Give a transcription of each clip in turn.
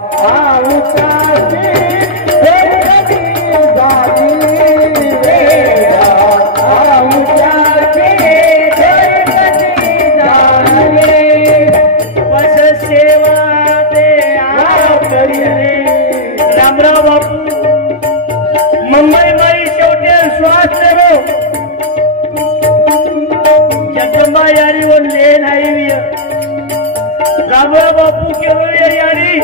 रामराव बापू मुंबई माई शेवटे श्वास करो जगदंबा यारी वो लेन आई हुई है रामराव बापू के रो यारी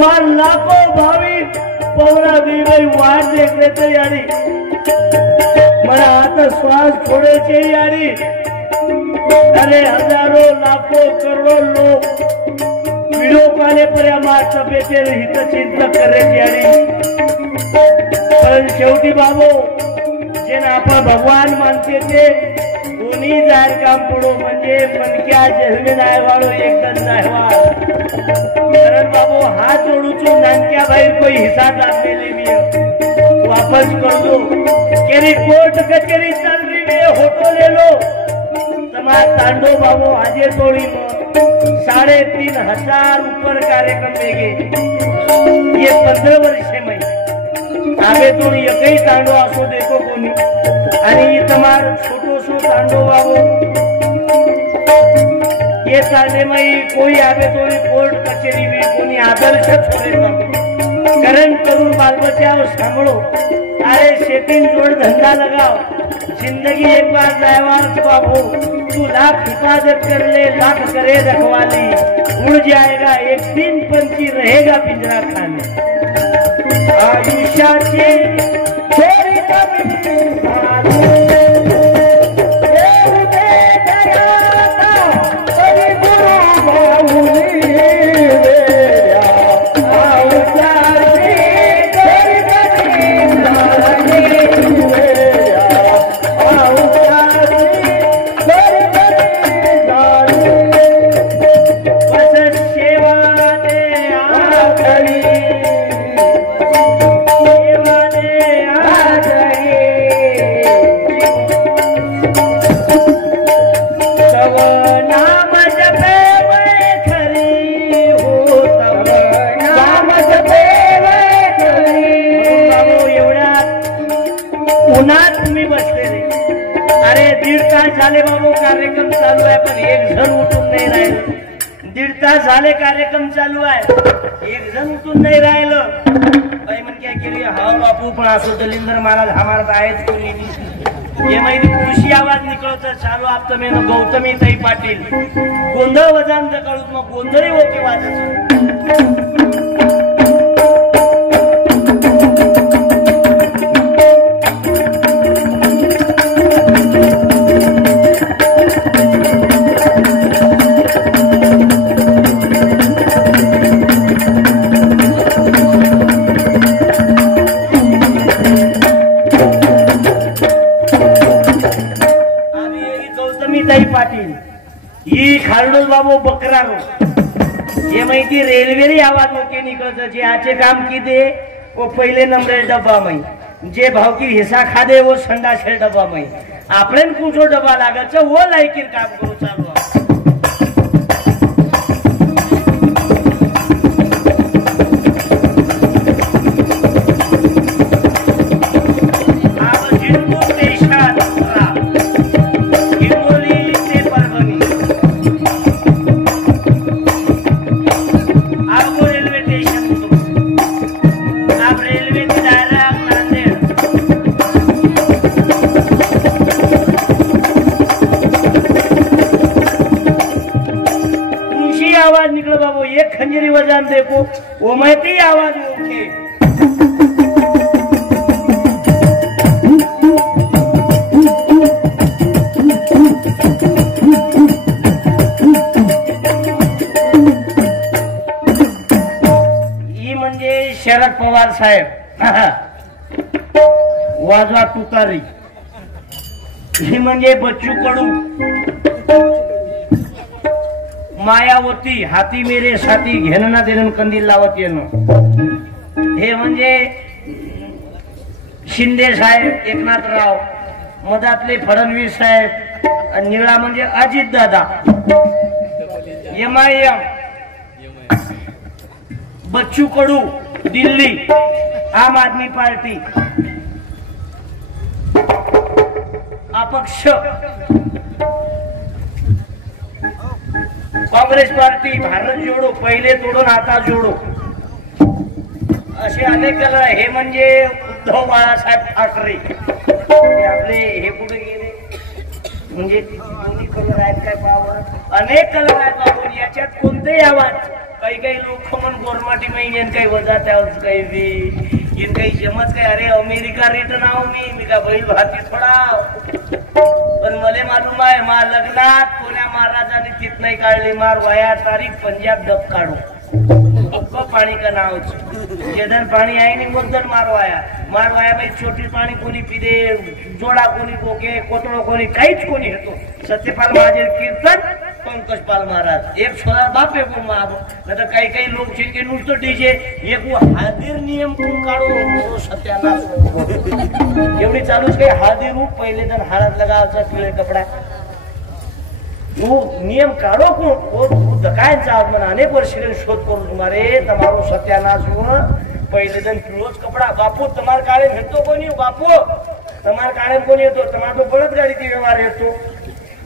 मार लाखों भावी पौरा दी गई वाट देख रहे थे यारी मरा हाथ श्वास छोड़े थे यारी अरे हजारों लाखों करोड़ों लोग वीडियो पाने पर आम्हा तब्येते हित चिंता करे यारी पण शेवटी बाबू जे आपण भगवान मानते ते कोणी जाहीर काम पडो म्हणजे मनक्या जहमे नाही वाळो एकदम नाही वाळ कारण बाबू हात जोडूचो नानक्या भाई कोई हिसाब लागलेली मी वापस कर दो केरी कोर्ट कचेरी चल रही है होटो ले लो समाज तांडो बाबू आजे तोड़ी 3,500 ऊपर कार्यक्रम देंगे ये 15 वर्ष में आगे तो एकही तांडो असो देखो कोणी आणि तमार छोटो सो तांडो बाबू ये तांडे में कोई आगे तो कोर्ट कचेरी भी कोणी आदर्श छोड़ेगा करण करून बाल बच्चा सांभळो अरे शेतीन जोड़ धंधा लगाओ जिंदगी एक बार जायवार बाबू तू लाख हिफाजत कर ले लाख करे रखवाली उड़ जाएगा एक दिन पंछी रहेगा पिंजरा खाने आयुष्याची थोड़ी कमी झाले बाबू कार्यक्रम चालू आहे पण एक जण उठून नाही राहिलं 1.5 तास झाले कार्यक्रम चालू आहे एक जण उठून नाही राहिलं बाई म्हण काय केली हा बापू पण असो दलिंदर महाराज हमारा आहेच कोणी ये माहिती कृषी आवाज निकळतो चालू आप तमेन गौतमी ताई पाटील गोंधळ वजान कळून मग गोंधळी ओके वाजत पाटील ही खारडोल बाबू बकरारो ये माहिती रेलवे आवाज ओके निकलत जे आचे काम की दे वो पहले नंबर डब्बा में जे भाव की हिस्सा खा दे वो संडा छे डब्बा में आपने कुछो डब्बा लागत छे वो लायकीर काम करो चालू आवाज निकल बाबू एक खंजरी वजान देखो वो महती आवाज ओके ही म्हणजे शरद पवार साहेब वाजवा तुतारी ही म्हणजे बच्चू कडू मायावती हाती मेरे साथी घेणं ना देणं कंदील लावत येणं हे म्हणजे शिंदे साहेब एकनाथराव मधातले फडणवीस साहेब निळा म्हणजे अजित दादा एमआयएम बच्चू कडू दिल्ली आम आदमी पार्टी, अपक्ष काँग्रेस पार्टी, भारत जोडो, पहिले तोडून आता जोडो, असे अनेक कलर आहे. हे म्हणजे उद्धव बाळासाहेब ठाकरे. आपले हे कुठे गेले म्हणजे दोन्ही कलर आहेत काय पावर, अनेक कलर आहेत बाबू. याच्यात कोणतेही आवाज. काही लोक म्हण गोरमाटी महिन्यान काही वजा त्यावर काही बी इन काही जमत काय. अरे अमेरिका रिटर्न आहो मी का बैल भाती थोडा. पण मला मालूम आहे मा लग्नात कोण्या महाराजांनी तिथ नाही काढली. मार वाया तारीख पंजाब डब काढू पाणी का नाव जेदन पाणी आहे नाही मगदन मारवाया बाई छोटी पाणी कोणी पिदे, जोडा कोणी कोके, कोतळो कोणी, काहीच कोणी येतो. सत्यपाल महाराज कीर्तन, पंकज पाल महाराज एक छोरा बाप एक माप. नाही तर काही लोक छिनके नुसतं डीजे एक हाजीर नियम कोण काढू सत्यानाश. एवढी चालूच काही हाजीर रूप पहिले तर हाळात लगावचा पिळे कपडा नियम काढो कोण दकायचा म्हणा. अनेक वर्ष शोध करून तुम्हारे तमारो सत्यानाश होऊन पहिले जण पिळोच कपडा. बापू तमार काळे भेटतो कोणी, बापू तमार काळे कोणी येतो, तमार बळद गाडीची व्यवहार येतो.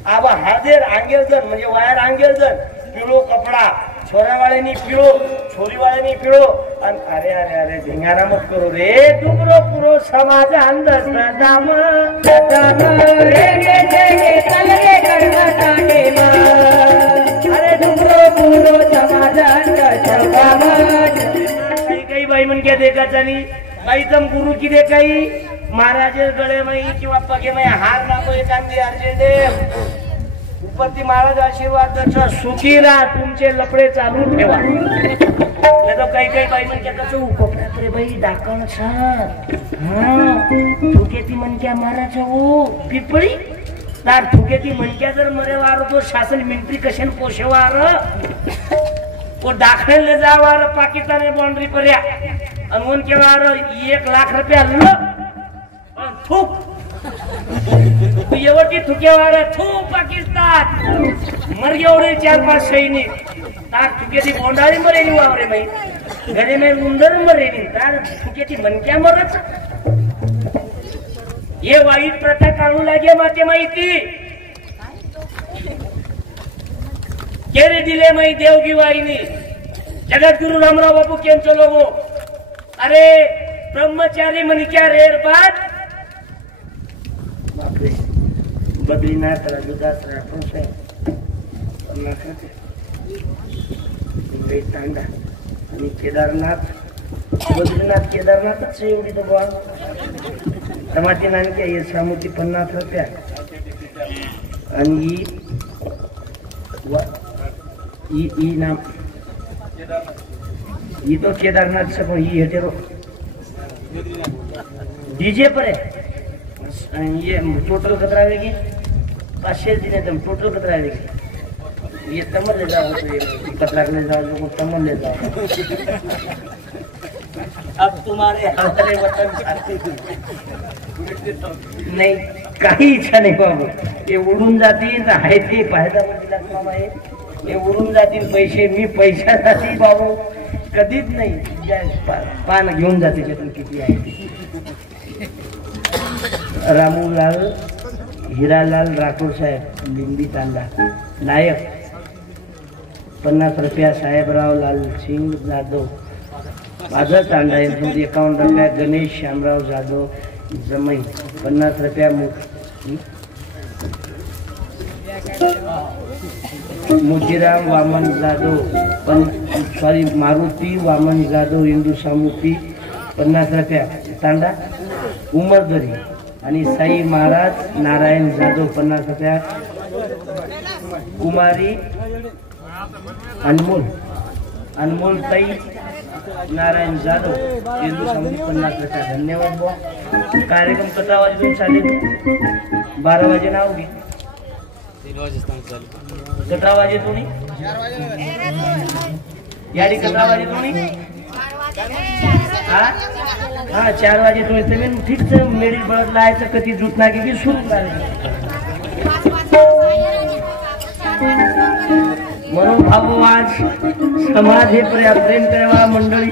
आबा हाजेर आंगेल जण म्हणजे वायर आंगेल जण पिळो कपडा, छोरावाळ्यांनी पिळो, छोरीवाळ्यांनी पिळो. आणि अरे अरे अरे धिंगाणा मत करू रे. डुबरो पुरो समाज अंदर दाम अरे डुबरो पुरो समाज काही बाई म्हण क्या देखा चाली बाई तम गुरु की दे काही महाराज गळे मई किंवा पगे मई हार नाको एखादी अर्जंट उपरती महाराज आशीर्वाद दर्शा सुखी राहा. तुमचे लपडे चालू ठेवा. नाही तर काही बाई म्हणत्या कसं कोपऱ्यात रे बाई दाखवण सर ठुकेती म्हणक्या महाराज हो पिपळी तार ठुकेती म्हणक्या जर मरे वार तो शासन मिलिटरी कशन पोषेवार वो दाखल ले जावार पाकिस्तान बाउंड्री पर या अनवन के वार 1 लाख रुपया लो थूक एवढी थुकेवार थू पाकिस्तान मर एवढे 4-5 सैनिक तार थुकेती बोंडाळी मरेली वावरे बाई घरी में उंदर मरेली तार थुकेती मनक्या मरच. ये वाईट प्रथा काढू लागे माते माहिती केरे दिले मई देवगी वाईनी जगतगुरु रामराव बापू केंचो लोगो. अरे ब्रह्मचारी मनक्या रेर बात बद्रीनाथ राजूदास राठोड साहेब तांडा आणि केदारनाथ बद्रीनाथ केदारनाथच एवढी तो बॉल टमाटे नानक्या यशामूर्ती 50 रुपया आणि ई नाम ये तो केदारनाथ से पण ये हेटेरो डीजे पर है. ये टोटल खतरा वेगी 500 दिन एकदम टोटल खतरा वेगी. ये तमल ले जाओ तो खतरा ले जाओ जो तमल ले जाओ. अब तुम्हारे हाथले वतन साथी नाही काही इच्छा नाही बाबू. ते उडून जातील तर आहे ते फायदा म्हणजे हे उडून जातील पैसे. मी पैशासाठी बाबू कधीच नाही पान घेऊन जाते त्यातून किती आहे. रामूलाल हिरालाल राठोड साहेब लिंबी तांडा नायक 50 रुपया. साहेबराव लाल सिंग जाधव माझा तांडा 51 रुपया. गणेश श्यामराव जाधव जमई 50 रुपया. मुजीराम वामन जाधव सॉरी मारुती वामन जाधव हिंदू सामूती 50 रुपया तांडा उमरदरी. आणि साई महाराज नारायण जाधव 50 रुपया. कुमारी अनमोल ताई नारायण जाधव हिंदू सामूती 50 रुपया. धन्यवाद बुवा. कार्यक्रम कथा वाजून चालेल 12 वाजे नाव घे 17 वाजे तुम्ही याडी 17 वाजे तुम्ही हा 4 वाजे तुम्ही तुम्ही ठीकच मेडी बळद लायचं कधी जुट ना की सुरू झाले. म्हणून भाऊ आज समाज हे प्रेम करेवा मंडळी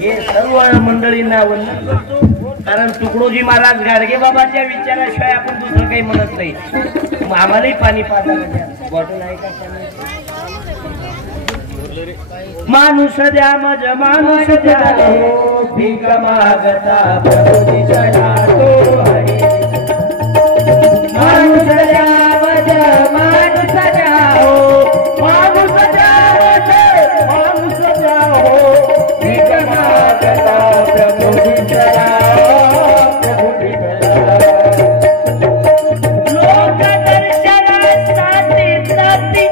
हे सर्व मंडळींना वंदन करतो कारण तुकडोजी महाराज गाडगे बाबाच्या विचाराशिवाय आपण दुसरं काही म्हणत नाही आम्हालाही पाणी पाहता बॉटल आहे का माणूस द्या मज माणूस द्या भीक मागता प्रभूजी चढातो हरी माणूस द्या मज माणूस द्या माणूस द्या माणूस द्या भीक मागता प्रभूजी चढातो लोक दर्शनासाठी जाती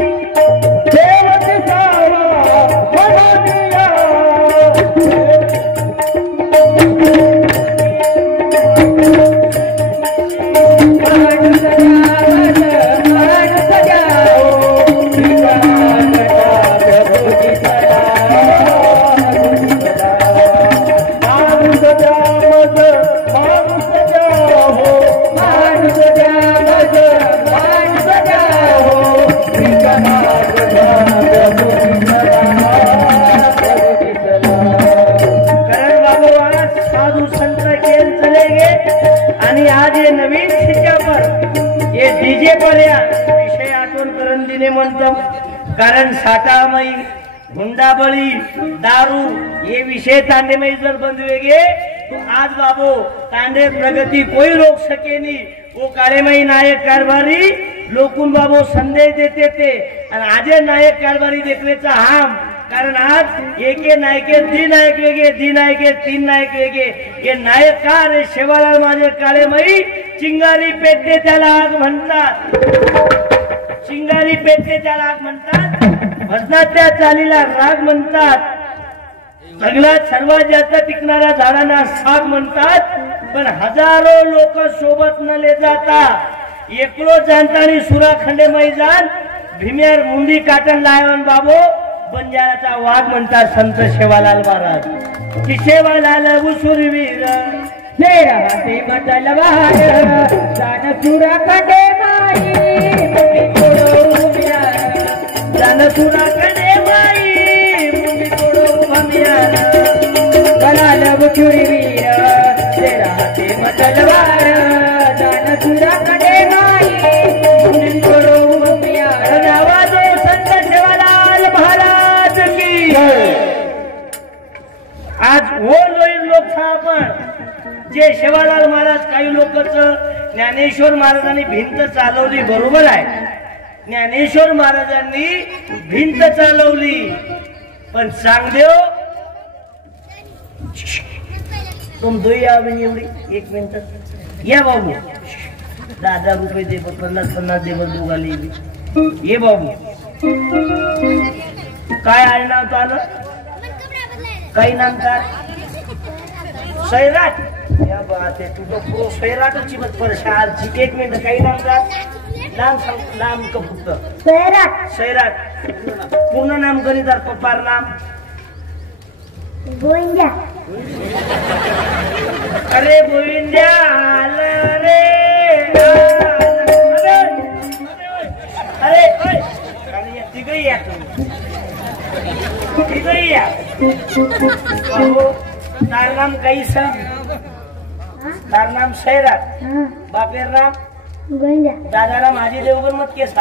आणि आज हे नवीन शिक्क्यावर हे डीजे पर या विषय आठवण करून दिले म्हणतो कारण साठामयी हुंडाबळी दारू ये विषय तांडे में जर बंद वेगे तो आज बाबू तांडे प्रगति कोई रोक सके नहीं वो काळेमयी नायक कारभारी लोकून बाबू संदेश देते थे आणि आज नायक कारभारी देखलेचा हाम कारण आज एके नायके दी नायक वेगे दी नायके तीन नायक वेगे हे नायक का रे शेवालाल माझे काळेमयी चिंगारी पेटते त्याला आग म्हणतात चिंगारी पेटते त्याला आग म्हणतात भजनाच्या चालीला राग म्हणतात जंगलात सर्वात जास्त टिकणाऱ्या झाडांना साग म्हणतात पण हजारो लोक सोबत न ले जाता एकलो जाणतानी सुराखंडे मैदान भीम्यार मुंडी काटन लायवन बाबो बंजाराचा वाघ म्हणतात संत शेवालाल महाराज की शेवालाल उसुरवीर तेरा हाती मटलवार जान सुराखंडे माई मुंडी तोडो उभ्या जान सुराखंडे माई मुंडी तोडो उभ्या गलाल उसुरवीर तेरा हाती मटलवार जान सुराखंडे माई मुंडी तोडो उभ्या आवाज संत शेवालाल महाराज की आज वो लोक आपण जे शेवालाल महाराज काही लोकच ज्ञानेश्वर महाराजांनी भिंत चालवली बरोबर आहे ज्ञानेश्वर महाराजांनी भिंत चालवली पण चांगदेव तुम दो यावी एवढी एक मिनिट या बाबू 10,000 रुपये दे 50 दे दोघाली ये बाबू काय आडनाव तो आलं काही नाम काय सैराट या बात आहे तू तो सैराटची मत परशाल एक मिनिट काही नाम काय नाम सांग नाम का फक्त सैराट सैराट पूर्ण नाम गणितार पप्पार नाम गोविंद्या अरे गोविंद्या आलं रे अरे अरे तिघही या तिघही या तार नाम कैसा तार नाम सैराट बापेर नाम गोविंद्या दादाला माझी देवगण मत केस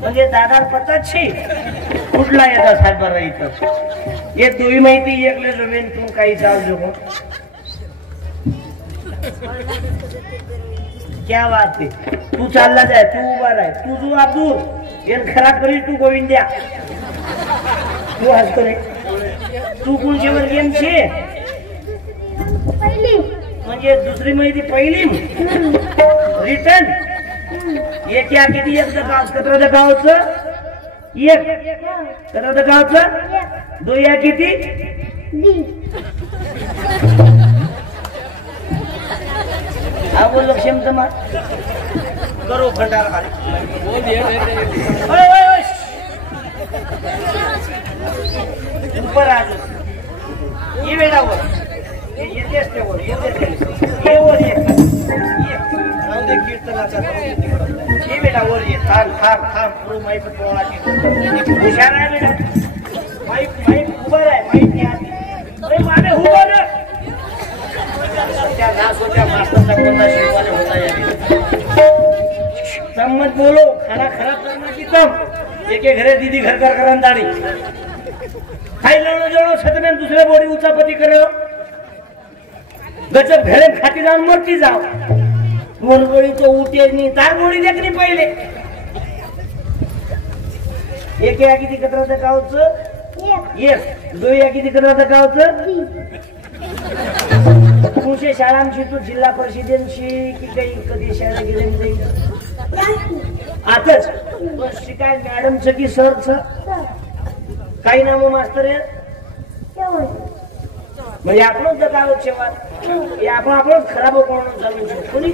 म्हणजे दादा पताची कुठला येतात सातबारा इथं हे तुम्ही माहिती एकले जमीन तू काही चालू क्या बात है तू चालला जाय तू उभा राह तू जो अब्दुल ये खराब करी तू गोविंद्या तू आज करे तू कोणच्या वर्गीयांची पहिली म्हणजे दुसरी माहिती पहिली रिटर्न एक या किती एक कत्र गावचं एक कत्र गावचं दो या किती हा बोल क्षमता करो भंडार ऊपर आ ये बेटावर येतेच ते वर येतेच ये वर ये कीर्तनाचा ये बेटा वर ये थांब थांब थांब पुरो माईक पोळा की हुशार आहे बेटा माईक माईक उभा आहे माईक घ्या अरे माने उभा रे त्या नासोच्या मास्टरचा कोणता शिवाने होता यार तम मत बोलो खाना खराब करना की तम एके घरे दीदी घर कर करंदाड़ी खाई लड़ो जोड़ो छतने दूसरे बोड़ी उचापती करो गजब घरे खाती जाऊन मरती जाओ मोरगोड़ी तो उठे नहीं तार बोड़ी देखनी पहले एक या किती कचरा तकावचं एक दो या किती कचरा तकावचं तुझे शाळांशी तू जिल्हा परिषदेशी की काही कधी शाळा गेले नाही आताच बस शिकाय मॅडमचं की सरचं काही नाम मास्तर आहे म्हणजे आपणच जगावं शेवा आपणच खराब करून चालू कोणी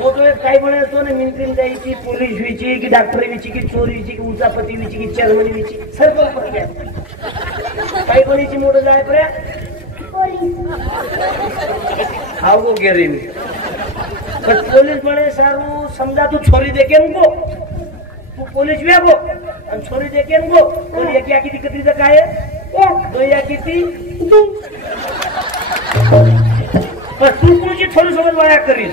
मोठो काही म्हणायचो ना मिलिटरी द्यायची पोलीस व्हायची की डॉक्टर व्हायची की चोरी व्हायची की उचापती व्हायची की चेअरमन व्हायची सर्व काही कोणीची मोठं जाय पर्या आओ गेरे मी पण पोलीस म्हणे सारू समजा तू छोरी देखेन गो तू पोलीस व्या गो आणि छोरी देखेन गो तर एक या किती कत्रीचं काय दो या किती पण तू तुझी छोरी सोबत वाया करील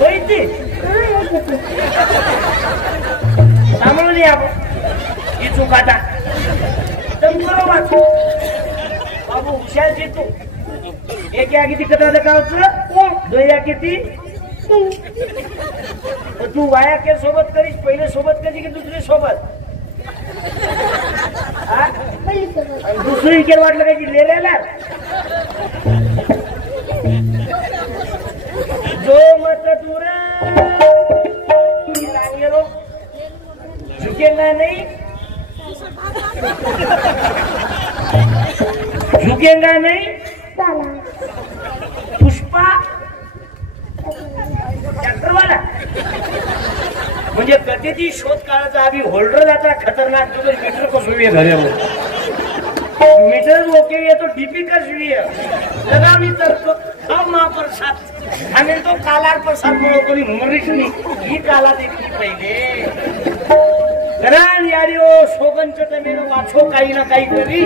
बैठी सांभाळून या ही चूक आता तम करो वाचो बाबू हुशार जी तू एक या किती कथा दकावचं दो या किती तू वाया के सोबत करीस पहिले सोबत कधी की दुसरी सोबत दुसरी केर वाटलं काय की लेल्याला जो मत दूरा झुकेगा नहीं झुकेगा नहीं पुष्पा ट्रॅक्टरवाला म्हणजे कधीची शोध काळाचा आधी होल्डर जाता खतरनाक तुझं मीटर कसुवी घरे मीटर ओके ये तो डीपी कसुवी लगा मीटर तो अब मां पर साथ हमें तो कालार पर साथ में कोई मरीज नहीं ही काला देखी पहिले घरान यारियो सोगंच तमेनो वाछो काही ना काही करी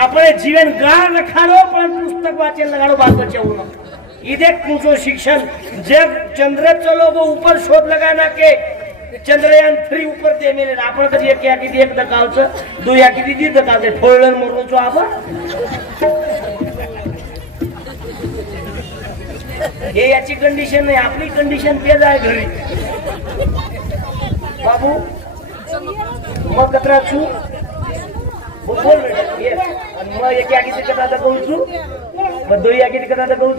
આપણે જીવન ગાળ રખાડો પણ પુસ્તક વાંચે લગાડો બાદ બચાવવાનો ઈ દેખ પૂછો શિક્ષણ जब चंद्र चलो वो ऊपर शोध लगाना के चंद्रयान 3 ऊपर दे मेले आपण कधी एक या किती एक दकावचं दो या किती दी दकावते फोडलं मरोचो आबा हे याची कंडिशन नाही आपली कंडिशन तेच आहे घरी बाबू मग कतरा छू बोल ये मग एक या किती कथा दकावू मग दो या किती कथा दकावू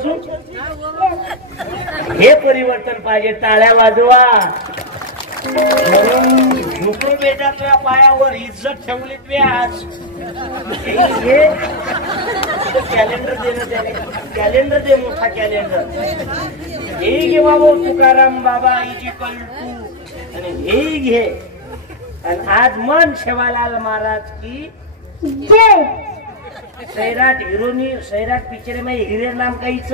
हे परिवर्तन पाहिजे टाळ्या वाजवा म्हणून झुकून बेटा तुझ्या पायावर इज्जत ठेवली व्याज हे कॅलेंडर देणं त्याने कॅलेंडर दे मोठा कॅलेंडर हे घे बाबा तुकाराम बाबा हिची कलटू आणि हे घे आणि आज मन शेवालाल महाराज की जय सैराट हिरोनी सैराट पिक्चर में हिरे नाम काहीच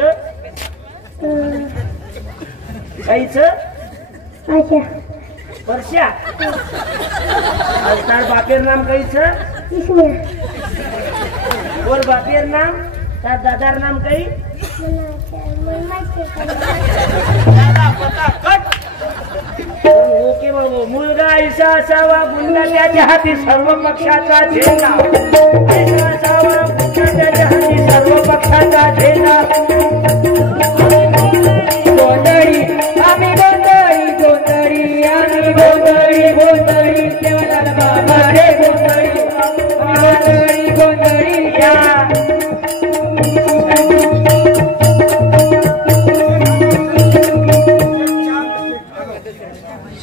अच्छा वर्षा तार बापेर नाम काहीच और बापेर नाम तार दादार नाम काही दादा पता कट ओके बाबू मुलगा ऐसा असावा गुंडा त्याच्या हाती सर्व पक्षाचा झेंडा ऐसा असावा गुंडा त्याच्या हाती सर्व पक्षाचा झेंडा गोंधळी आम्ही गोंधळी गोंधळी आम्ही गोंधळी गोंधळी देवाला बाबा रे गोंधळी गोंधळी गोंधळी या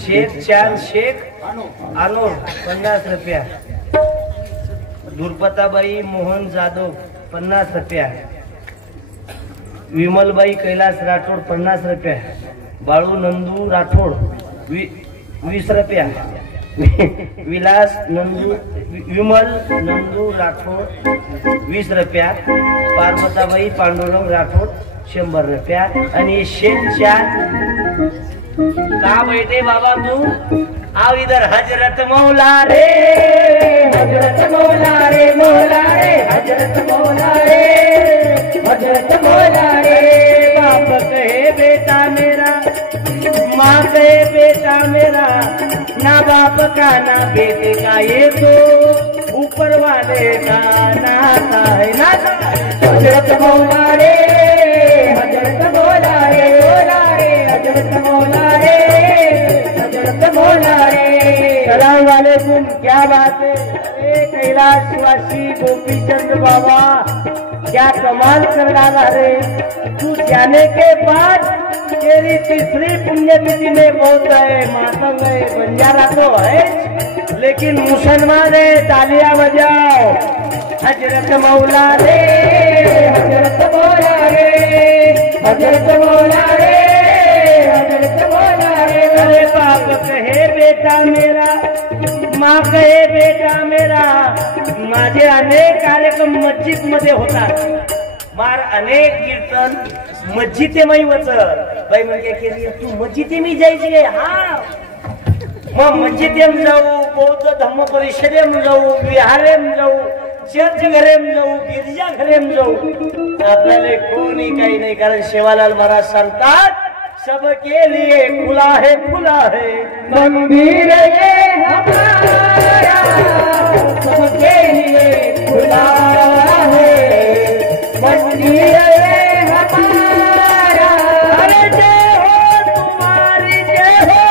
शेख चांद शेख आनो 50 रुपया दुर्पताबाई मोहन जाधव 50 रुपया विमलबाई कैलास राठोड 50 रुपया बाळू नंदू राठोड 20 रुपया विलास नंदू विमल नंदू राठोड 20 रुपया पार्वताबाई पांडुरंग राठोड 100 रुपया आणि शेख चांद का बैठे बाबा तू? आओ इधर हजरत मौला रे, हजरत मौला रे, मौला रे, हजरत मौला रे, हजरत मौला रे। बाप कहे बेटा मेरा, माँ कहे बेटा मेरा, ना बाप का ना बेटे का, ये तो ऊपर वाले का नाता है, नाता है। हजरत मौला रे, हजरत मौला रे, मौला रे, हजरत मौला रे, हजरत मौला रे। सलाम वालेकुम, क्या बात है? अरे कैलाशवासी गोपीचंद बाबा, क्या कमाल कर डाला रे। तू जाने के बाद तेरी तीसरी पुण्यतिथि में बहुत है, मातम है, बंजारा तो है, लेकिन मुसलमान है, तालियां बजाओ। हजरत मौला रे, हजरत मौला रे, हजरत मौला रे, हजरत मौला रे। अरे बाप कहे बेटा मेरा, माँ कहे बेटा मेरा, माझे अनेक कार्यक्रम मस्जिद मध्ये होतात, मार अनेक कीर्तन मस्जिदेमही वच बाई म्हणजे केली तू मस्जिदेमी जायची. हा मग मस्जिदेम जाऊ, बौद्ध धम्म परिषदेम जाऊ, विहारेम जाऊ, चर्च घरेम जाऊ, गिरजा घरेम जाऊ, आपल्याला कोणी काही नाही, कारण सेवालाल महाराज सांगतात सबके लिए खुला है, खुला है मंदिर ये हमारा, सबके लिए खुला है मंदिर ये हमारा। अरे जय हो तुम्हारी, जय हो,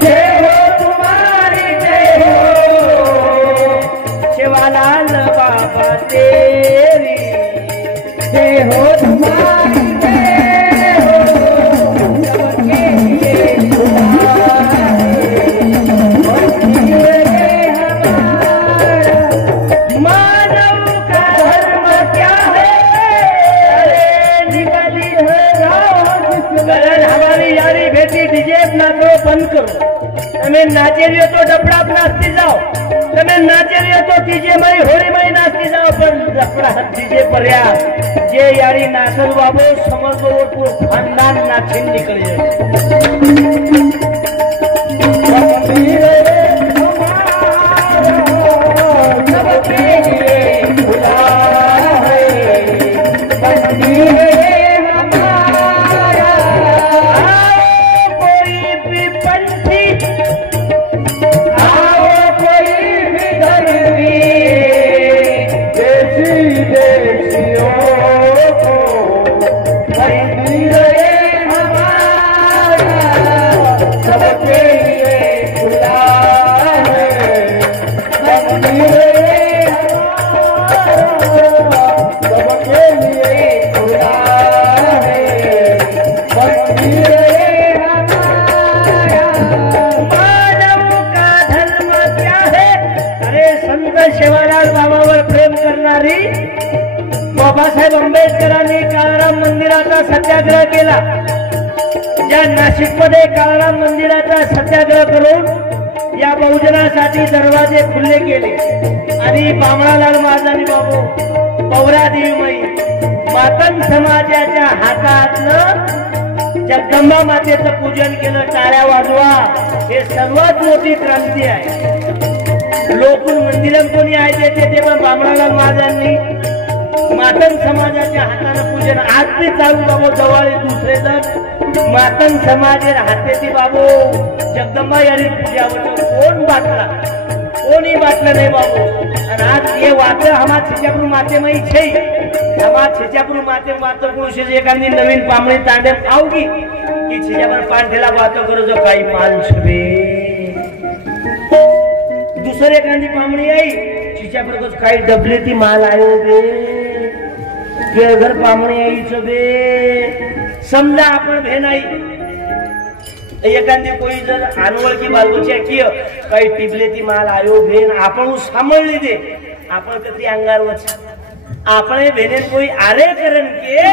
जय हो तुम्हारी, जय हो सेवालाल बाबा तेरी, जय हो तुम्हारी, जय हो सबके लिए खुला है मंदिर ये हमारा। मानव का धर्म क्या है? अरे निकली है गरज हमारी यारी बेटी डीजे नाचो बंद करो. તમે નાચી રહ્યો તો ડપડા નાચતી જાઓ, તમે નાચી રહ્યો તો ડીજે માં હોળી માં નાચતી જાઓ, પણ ડપડા ડીજે पर्या જે યારી નાચલ બાબો સમજો પૂરું ખાનદાન નાચીને નીકળી જાય. सबके लिए खुला है मंदिर ये हमारा। कोई भी पंथी, आओ कोई भी धर्मी, देसी देसियों को मंदिर ये हमारा। सबके लिए खुला है मंदिर ये हमारा। सबके लिए खुला है मंदिर ये हमारा। मानव का धर्म क्या है? अरे संत सेवालाल बाबावर प्रेम करणारी बाबासाहेब आंबेडकरांनी काळाराम मंदिराचा सत्याग्रह केला. ज्या नाशिकमध्ये काळाराम मंदिराचा सत्याग्रह करून या बहुजनासाठी दरवाजे खुले केले आणि बामणालाल महाराजांनी बाबू पौरादेवीमयी मातंग समाजाच्या हातातनं जगदंबा मातेचं पूजन केलं. टाळ्या वाजवा, हे सर्वात मोठी क्रांती आहे. लोकून मंदिरम कोणी आहे ते पण बामणालाल महाराजांनी मातंग समाजाच्या हातानं पूजन आज ते चालू बाबू जवळ दुसरे जण मातंग समाज हातेती बाबू जगदंबा यांनी पूजा होतं. कोण बाटला? कोणी बाटलं नाही बाबू. आणि आज हे वाच हमा छिच्यापूर मातेमयी छै, हमा छिच्यापूर माते वाचो पुरुष एखादी नवीन पामणी तांड्यात आवगी की छिच्यापूर पांढेला वाचो करो जो काही माल छबे दुसरी एखादी पामणी आई छिच्यापूर काही डबले ती माल आयो बे के घर पामणी आईच बे. समजा आपण भेनाई एखादी कोई जर अनवळखी बालगोची की काही टिबले ती माल आयो भेन आपण सांभाळली दे, आपण कधी अंगारवच आपण भेने कोई आरे करण के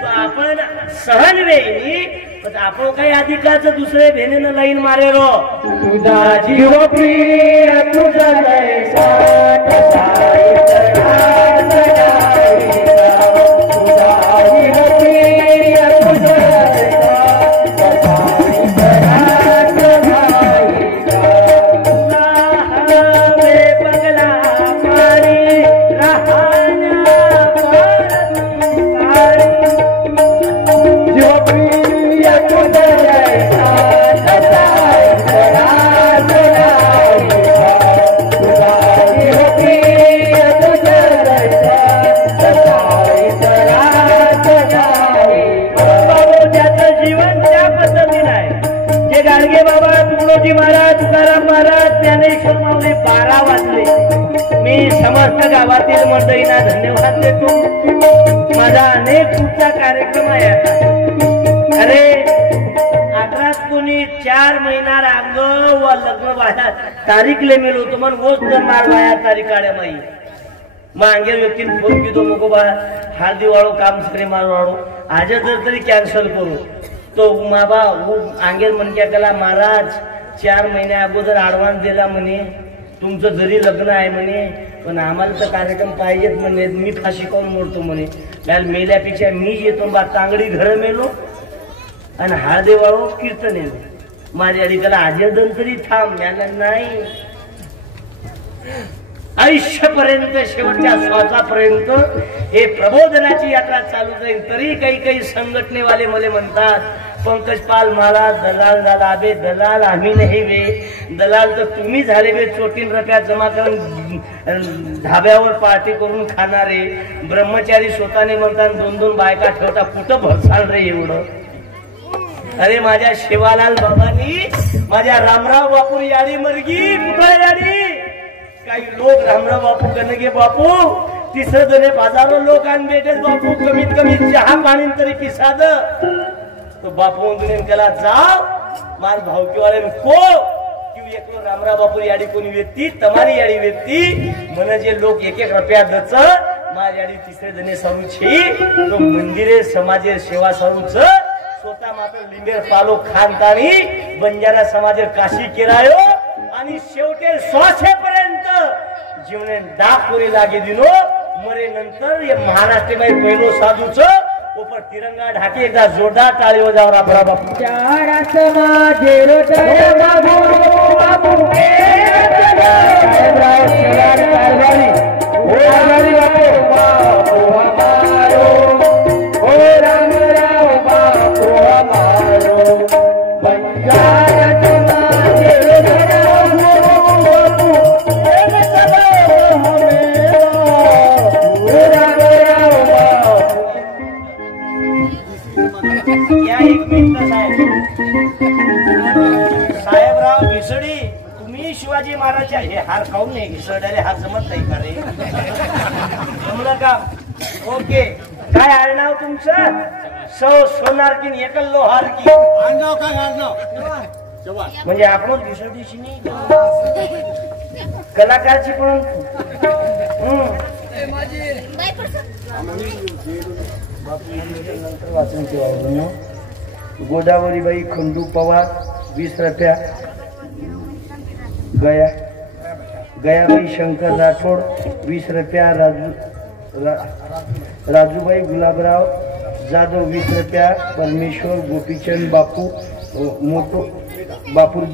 तो आपण सहन वेनी, पण आपण काही अधिकाचं दुसरे भेनेनं लाईन मारे रो. तुझा जीव प्रिय तुझा जैसा तसाई प्राण जगावेचा. तुझा जीव प्रिय तुझा जैसा तुकाराम ज्ञानेश्वर माऊली 12 वाजले. मी समस्त गावातील मंडळींना धन्यवाद देतो. माझा अनेक पुढचा कार्यक्रम आहे आता. अरे 18 कोणी 4 महिना रांग व लग्न वाया तारीख ले मेलो तो मन गोष्ट मार वाया तारीख काढ्या माई मांगे व्यक्तीने फोन किदो मगो बा हार्दी वाळो काम सगळे मारवाड़ो आज जर तरी कॅन्सल करू तो माबा आंगेर म्हणक्या त्याला महाराज 4 महिन्या अगोदर ऍडव्हान्स दिला म्हणे तुमचं जरी लग्न आहे म्हणे पण आम्हाला तर कार्यक्रम पाहिजेत म्हणे मी फाशी करून मोडतो म्हणे त्याला मेल्यापेक्षा मी येतो बा तांगडी घर मेलो आणि हार्दी वाळो कीर्तन येलो माझ्या त्याला आज तरी थांब याला नाही आयुष्यपर्यंत शेवटच्या श्वासापर्यंत हे प्रबोधनाची यात्रा चालू जाईल. तरी काही संघटनेवाले मला म्हणतात पंकज पाल महाराज दलाल झाला बे दलाल आम्ही नाही बे दलाल तर तुम्ही झाले बे 34 रुपया जमा करून धाब्यावर पार्टी करून खाणारे ब्रह्मचारी स्वतःने म्हणतात 2-2 बायका ठेवता कुठं भरसाल रे एवढं. अरे माझ्या शिवालाल बाबांनी माझ्या रामराव बापू याडी मर्गी कुठं याडी काही लोक रामराव बापू गणगे बापू 30 जणे 1000 लोक आणि बेटेच बापू कमीत कमी चहा पाणी तरी पिसाद तो बापू म्हणून त्याला जाव माझ भावकीवाले को कि एकलो रामराव बापू याडी कोणी व्यक्ती तमारी याडी व्यक्ती म्हणजे लोक 1-1 रुपया दच माझ याडी 3 जणे सारू छी तो मंदिरे समाजे सेवा सारूच स्वतः मात्र लिंबेर पालो खानतानी बंजारा समाजे काशी केरायो आणि शेवटे श्वासेपर्यंत जीवने डाक पुरे लागे दिनो मरे नंतर ये महाराष्ट्र में पहिलो साधूच ऊपर तिरंगा ढाके एकदा जोरदार टाळी वाजवा आपला बापू चारा समाजे रोटया बाबू बाबू साहेबराव घिसडी तुम्ही शिवाजी महाराज हे हार खाऊन नाही घिसडले हार जमत नाही का रे जमलं का ओके काय आडनाव तुमचं सोनार की एकल्लो हार की आडनाव काय आडनाव म्हणजे आपण घिसडीची नाही कलाकारची पण नंतर वाचून ठेवा. गोदावरीबाई खंडू पवार 20 रुपया गयाबाई शंकर राठोड 20 रुपया राजूबाई गुलाबराव जाधव 20 रुपया परमेश्वर गोपीचंद बापू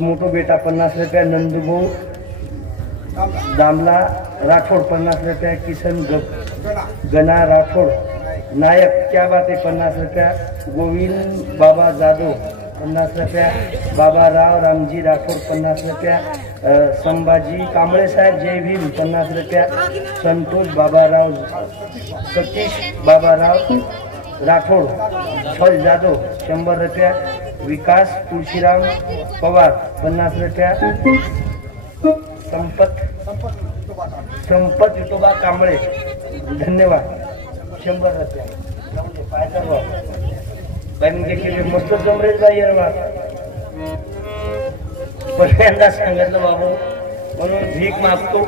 मोटो बेटा 50 रुपया नंदूभाऊ दामला राठोड 50 रुपया किसन गना राठोड नायक क्या बात है 50 रुपया गोविंद बाबा जाधव 50 रुपया बाबा राव रामजी राठोड 50 रुपया संभाजी कांबळे साहेब जय भीम 50 रुपया संतोष बाबाराव सतीश बाबाराव राठोड छल जाधव 100 रुपया विकास तुळशीराम पवार 50 रुपया संपत विठोबा कांबळे धन्यवाद 100 रुपया फायदा मस्त जमरेच बाई पहिल्यांदा सांगितलं बाबू म्हणून भीक मागतो.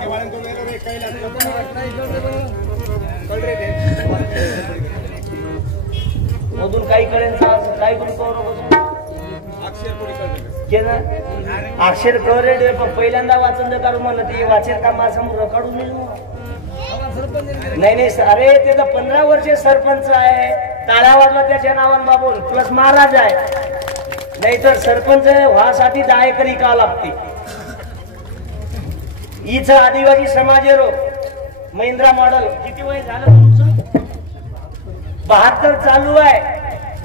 मधून काही कळेल काय करू अक्षर कळले पण पहिल्यांदा वाचन काढू म्हणलं ते वाचेल का माझ्यासमोर काढून नाही अरे ते तर 15 वर्षे सरपंच आहे टाळा वाजला त्याच्या नावान बाबू प्लस महाराज आहे नाहीतर सरपंच व्हासाठी 10 एकर इकावं लागते. इथं आदिवासी समाज रो महिंद्रा मॉडेल किती वय झालं तुमचं 72 चालू आहे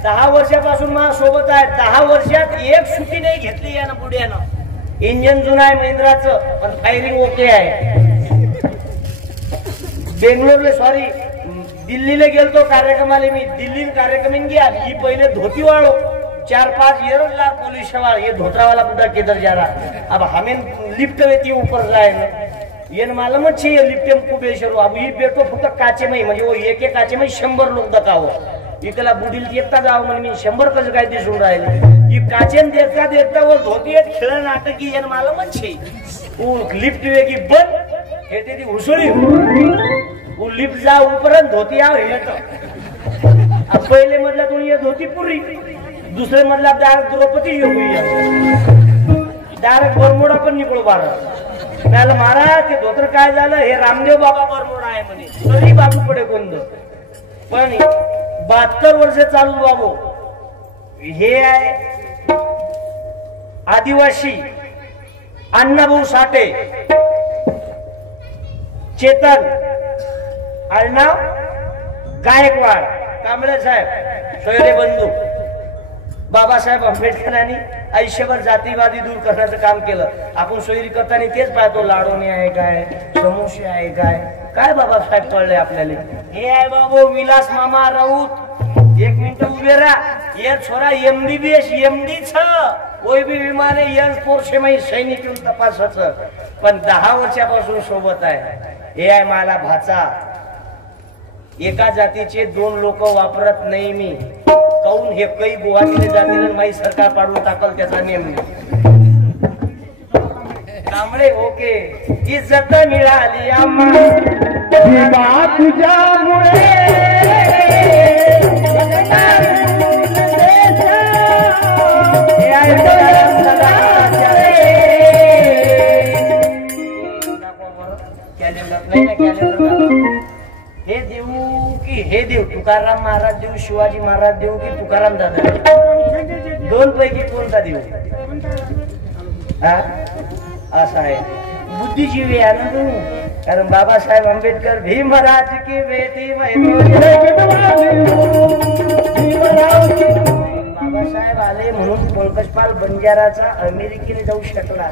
10 वर्षापासून माझ्या सोबत आहे 10 वर्षात एक सुट्टी नाही घेतली यानं बुड्यानं. इंजन जुनं आहे महिंद्राचं पण फायरिंग ओके आहे. बेंगलोरला सॉरी दिल्लीला गेलतो कार्यक्रमाला मी दिल्लीत कार्यक्रम घ्या ही पहिले धोती वाळो 4-5 येरला पुलिस सवार ये धोतरा वाला बुढ़ा किधर जा रहा। अब हमें लिफ्ट वेती ऊपर जाएगा ये मालूम छे ये लिफ्ट में कुबेश्वर अब ये बेटो फक्त काचे में म्हणजे वो एक एक काचे में 100 लोक दकावो इकला बुडील येता जाव म्हणे मी 100 कसं काय दिसून राहिले ये काचेन देखता देखता वो धोती खेळ नाटक की ये मालूम छे वो लिफ्ट वेगी बंद हेते ती उसळी वो लिफ्ट जा ऊपर धोती आव हेत अब पहले मतलब तू ये धोती पूरी दूसरे मतलब डायरेक्ट द्रौपदी हो गई डायरेक्ट बरमोडा पण निकलो बारा त्याला महाराज ते धोतर काय झालं हे रामदेव बाबा बरमोडा आहे म्हणे तरी बाबू पडे कोण पण 72 वर्ष चालू बाबू हे आहे आदिवासी अण्णाभाऊ साठे चेतन आडनाव गायकवाड कांबळे साहेब सोयरे बंधू बाबासाहेब आंबेडकरांनी आयुष्यभर जातीवादी दूर करण्याचं काम केलं आपण सोयरी करताना तेच पाहतो लाडोने आहे काय समोसे आहे काय काय बाबासाहेब कळले आपल्याला हे आहे बाबू विलास मामा राऊत 1 मिनिट उभे राहा ये छोरा MBBS MD छ कोई भी विमान एअरफोर्स में सैनिक तपासच पण 10 वर्षापासून सोबत आहे हे आहे मला भाचा एका जातीचे 2 लोक वापरत नाही मी काऊन हे काही गुवाहाटीला जातील माई सरकार पाडून टाकल त्याचा नियम कांबळे ओके इज्जत मिळाली आम्हा तुझ्यामुळे हे देऊ की हे देऊ तुकाराम महाराज देऊ शिवाजी महाराज देऊ की तुकाराम दादा 2 पैकी कोणता देऊ असा आहे बुद्धिजीवी आहे ना तू कारण बाबासाहेब आंबेडकर भीमराज की बेटी बाबासाहेब आले म्हणून पंकजपाल बंजाराचा अमेरिकेने जाऊ शकला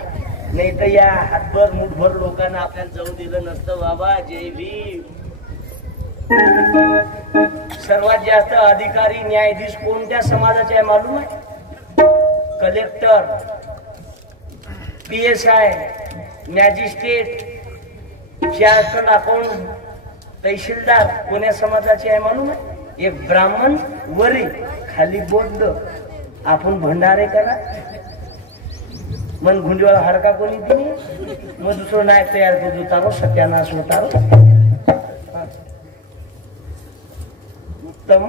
नाही तर या हातभर मुठभर लोकांना आपल्याला जाऊ दिलं नसतं बाबा जय भीम सर्वात जास्त अधिकारी न्यायाधीश कोणत्या समाजाचे आहे मालूम आहे collector PSI magistrate chartered account tehsildar कोण्या समाजाचे आहे मालूम आहे एक ब्राह्मण वरी खाली बौद्ध आपण भंडारे करा मन गुंडीवाला हडका कोणी तिने मग दुसरं नायक तयार करू तारो सत्यानाश होतारो उत्तम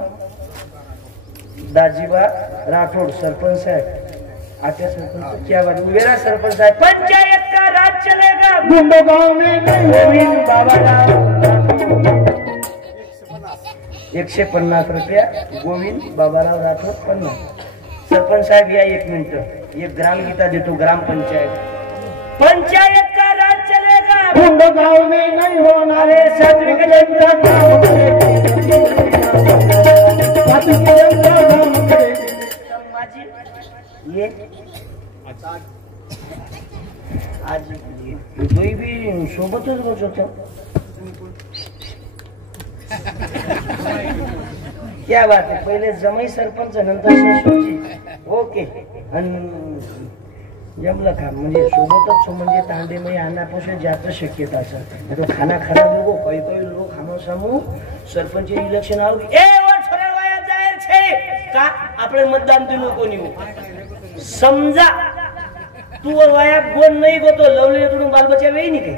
दाजीबा राठोड सरपंच साहब आते सरपंच क्या बात मेरा सरपंच साहब पंचायत का राज चलेगा गुंडो गांव में गोविंद बाबाराव 150 रुपया गोविंद बाबाराव राठोड 50 सरपंच साहब या 1 मिनिट एक ग्राम गीता देतो ग्राम पंचायत का राज चलेगा गुंडो गांव में नहीं होना रे ये आज कोई भी सोबतच रोज होतो क्या बात है पहिले जमाई सरपंच नंतर सरपंच ओके जमलं का म्हणजे सोबतच म्हणजे तांडेमय आणण्यापासून जास्त शक्यता असं तो खाना खराब लोक काही लोक खानो समूह सरपंच इलेक्शन आव ए वर छोरा वाया जाहीर छे का આપણે મતદાન दिलो कोणी समजा तू वाया गोन नाही गोतो लवले तुडून बाल बच्चा वेई नाही काही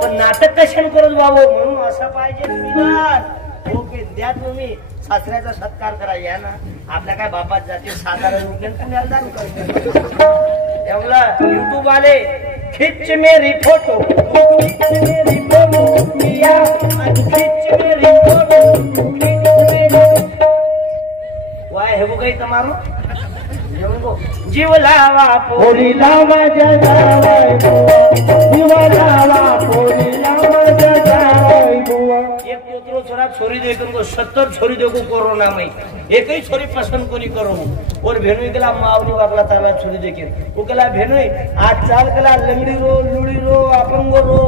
पण नाटक कशाने करत बाबा म्हणून असं पाहिजे विधान ओके द्या तुम्ही सासऱ्याचा सत्कार करा या ना आपल्या काय बापात जाते साधारण उठले पुण्याला दान करतो एवढा YouTube वाले खिच मेरी फोटो मिया खिच मेरी फोटो वाय हे बघाय તમારો जीव लावा पोरी लावा जगावाय जीव लावा पोरी लावा जगावाय बुआ एक पुत्रो छोरा छोरी देखन को 70 छोरी देखो कोरोना में एक ही छोरी पसंद कोनी करो और भेनु केला मावनी वागला ताला छोरी देखे वो केला भेनु आज चाल केला लंगड़ी रो लुड़ी रो अपंग रो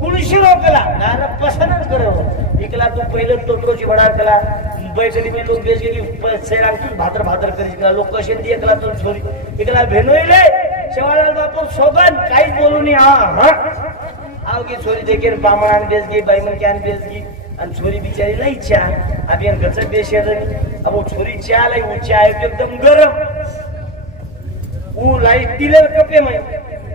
कुणशी रो केला ना पसंद करो इकला तो पहिले तोत्रोची बडार केला बैठली मी लोक बेस गेली पैसे राखून भातर भातर करी लोक कसे एकला तो छोरी एकला भेनोईले शेवालाल बापू सोगन काहीच बोलू नये हा आओ की छोरी देखे बामणान बेस गी बाईमन क्या बेस गी आणि छोरी बिचारी लाई चहा अभी घरचं बेस अब वो छोरी चहा लाई वो चहा एकदम गरम वो लाई डिलर कपे में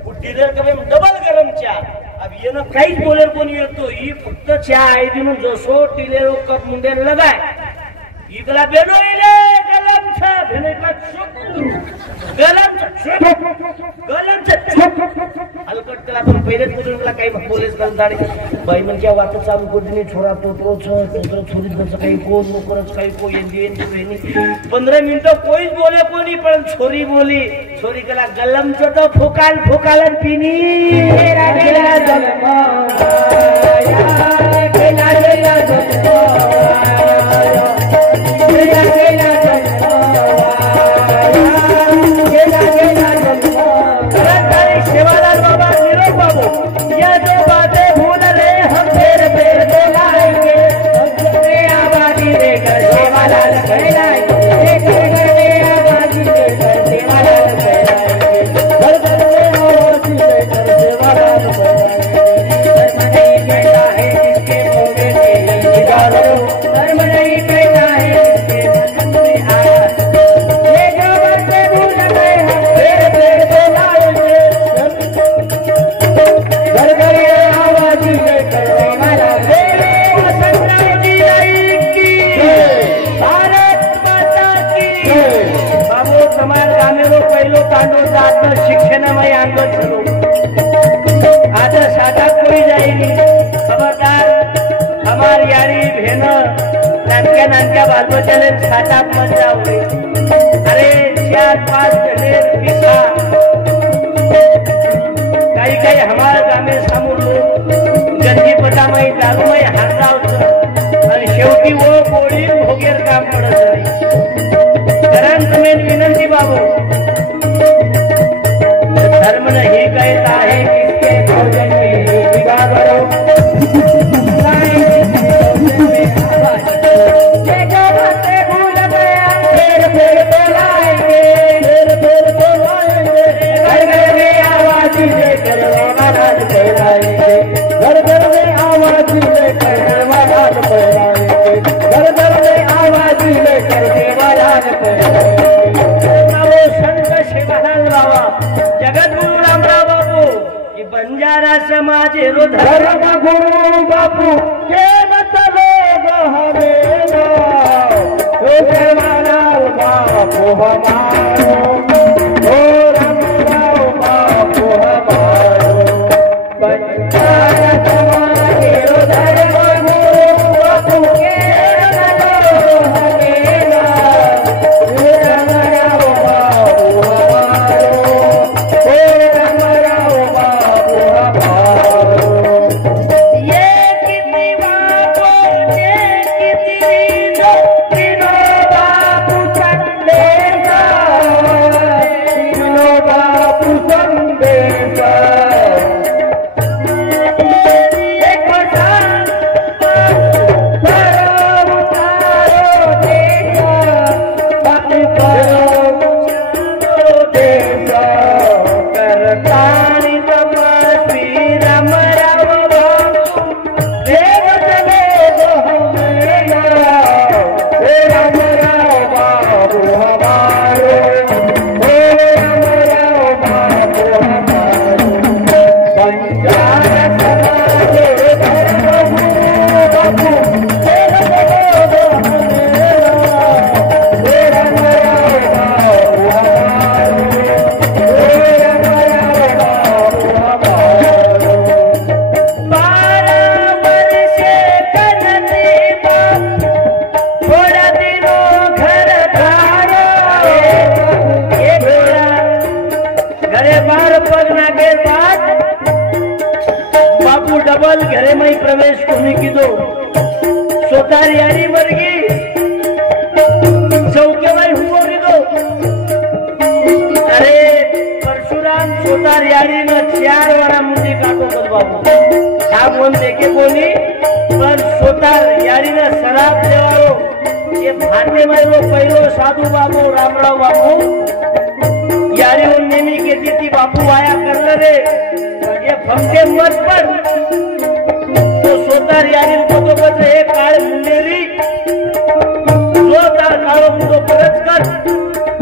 वो डिलर कपे में डबल गरम चहा अब ये ना काहीच बोलेर कोणी येतो ही फक्त चहा आहे ती म्हणून जसो डिलर कप मुंडे लगाय इकला बेनोईले गलम छा भेनेकला चुप गलम अलकट करा पण पहिले पुढला काही बोलेस गलदाडी बाई मन क्या वाट चालू करदिनी छोरा तोत्रो छोरी जसं काही कोण नोकरच काही को येंदी 15 मिनिटं कोईच बोले कोणी पण छोरी बोली छोरी कला गलम तो फुकाल फुकालन पिनी मेरा गेला जन्म गेला गेला जन्म गेला गेला जन्म गेला गेला जन्म करतारी सेवालाल बाबा निरोग बाबू या जो बातें भूल ले हम फिर बोलाएंगे हमसे आबादी देकर सेवालाल कहलाएंगे करने आबादी देकर सेवालाल कहलाएंगे घर घर में आबादी देकर सेवालाल कहलाएंगे धर्म नहीं कहता है जिसके मोगे के निगारो धर्म नहीं कहता है जिसके मन में आया ये जो बातें भूल गए हम फिर बोलाएंगे घर घर में आबादी देकर सेवालाल वसंतराव जी आई की भारत माता की बाबू समाज गामेलो पहिलो तांडो जात शिक्षणमय आंदोलन चलो आज साधा कोई जाएगी खबरदार हमार यारी भेन नानक्या नानक्या बालबच्चाले साठात मत जाऊ अरे 4-5 जने पिसा काही काही हमार गामे समोर लोक गंजीपटामय दारूमय हातावचं आणि शेवटी वो गोळी भोगेर काम पडत नाही घरांत मेन विनंती बाबू धर्म नहीं कहता है किसके भोजन में निगाह करो भूल गया फिर बोलाएंगे घर घर में आवाज़ी देकर सेवालाल कहलाएंगे घर घर में आवाज़ी देकर सेवालाल कहलाएंगे घर घर में आवाज़ी देकर सेवालाल कहलाएंगे संत सेवालाल बाबा जगद्गुरु रामराव बापू ये बंजारा समाज रो धर्म गुरु बापू के मतलब हमें ओ सेवालाल बापू हमारो ओ रामराव बापू हमारो बंजारा समाज रो धर्म गुरु बापू के मतलब हमें ओ रामराव बापू हमारो ओ रामराव बापू हमारो ये कितनी बातों ये कितनी दो तीनों बापू संदेशा तीनों बापू संदेशा एक बसान करो उतारो देखा बापू करो देखा करतानी तपस्वी रामराव बापू देव चले गो हमें हे रामराव बापू हमारो हे रामराव बापू हमारो बंजारा समाज धर्म गुरु बापू देव चले गो हमें हे रामराव बापू हमारो हे रामराव बापू हमारो 12 वर्ष कनती बाप थोड़ा दिनों घर धारा ये घरे बार पग नागे बाद बापू डबल घरे में प्रवेश कोणी कीधो स्वतः यारी वर्गी चौके में हुओ कीधो अरे परशुराम स्वतः यारी में 4 वारा मुंडी काटो कर बाबू आप मन देखे बोली पर स्वतः यारी ने शराब देवारो ये भारतीय में लोग पहिलो साधु बाबू रामराव बाबू यारी उन नेमी के दीदी बापू आया कर रे ये फमके मत पर तो सोतार यारी को तो बस एक काल मुंडेरी सोतार कालो मुंडो परत कर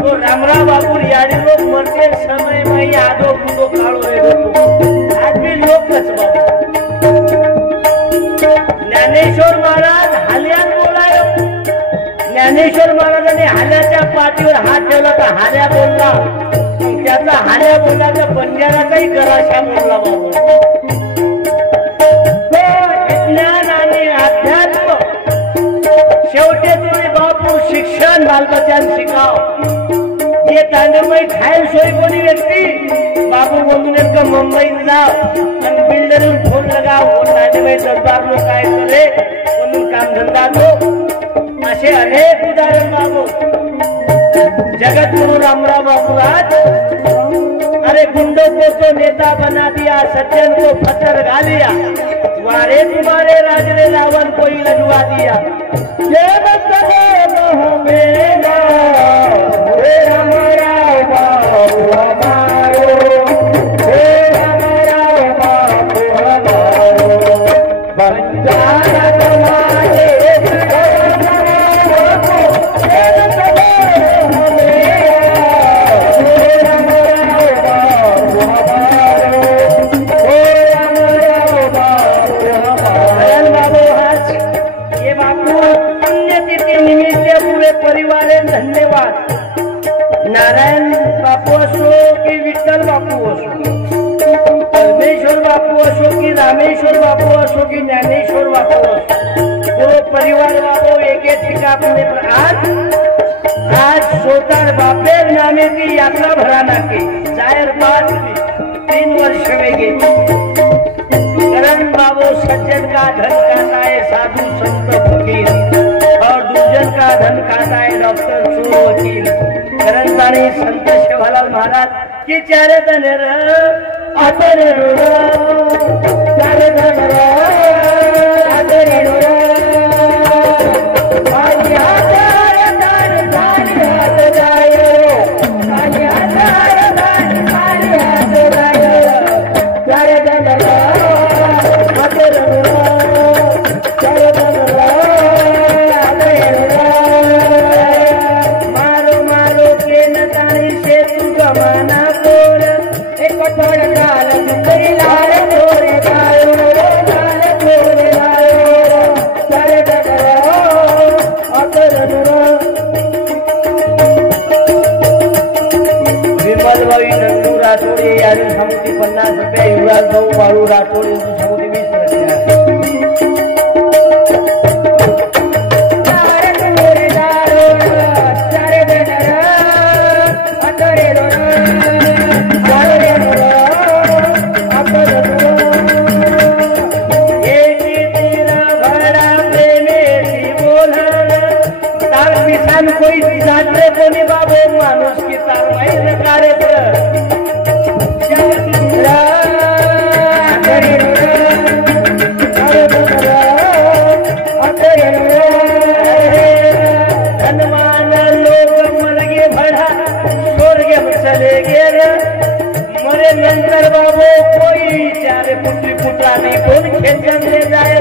तो रामराव बाबू यारी लोग मरते समय में यादो मुंडो कालो रे आज भी लोग कसबा ज्ञानेश्वर महाराज हाल्यान बोलायो ज्ञानेश्वर महाराजांनी हाल्याच्या पाठीवर हात ठेवला तर हाल्या बोलला त्याचा हाल्या बोलला तर बंजाराचाही गराशा बोलला बाबा विज्ञान आणि अध्यात्म शेवटी तुम्ही बापू शिक्षण बालबच्चांना शिकाव जे तांडमय खायला सोय कोणी व्यक्ती बाबू बोलून का मुंबईत जाव आणि बिल्डरून फोन लगाव तांडमय दरबार लोक काय करे म्हणून काम धंदा दो असे अनेक उदाहरण बाबू जगत गुरु रामराव बाबू आज अरे गुंडों को तो नेता बना दिया सज्जन को पत्थर गा लिया वारे तुम्हारे राज ने रावण को ही लजवा दिया ये मेरा रामराव बाबू हमारो रामराव बाबू हमारो बंजारा तुम्हारे धन्यवाद नारायण बापू असो की विठ्ठल बापू असो परमेश्वर बापू असो की रामेश्वर बापू असो की ज्ञानेश्वर बापू असो पूरे परिवार बापू एक ठिकाने पर आज सोतार बापेर नामे की यात्रा भराना की जायर बाद 3 वर्ष में गई करम बाबू सज्जन का धन खाता है साधु संत फकीर और दुर्जन का धन खाता है डॉक्टर चोर वकील करंतानी संत शिवलाल महाराज की चारे धन आतरे चारे धन आतरे राठोडे यारी समुद्री 50 रुपये युवराज भाऊ बाळू राठोड यांची समुद्री 20 कोई जाते कोणी बाबू माणूस की तार माहिती कार्य धनवान लोग मरगे भड़ा स्वर्ग में चले गए मरे नंतर बाबू कोई चारे पुत्री पुत्रा नहीं कौन खेत ले जाए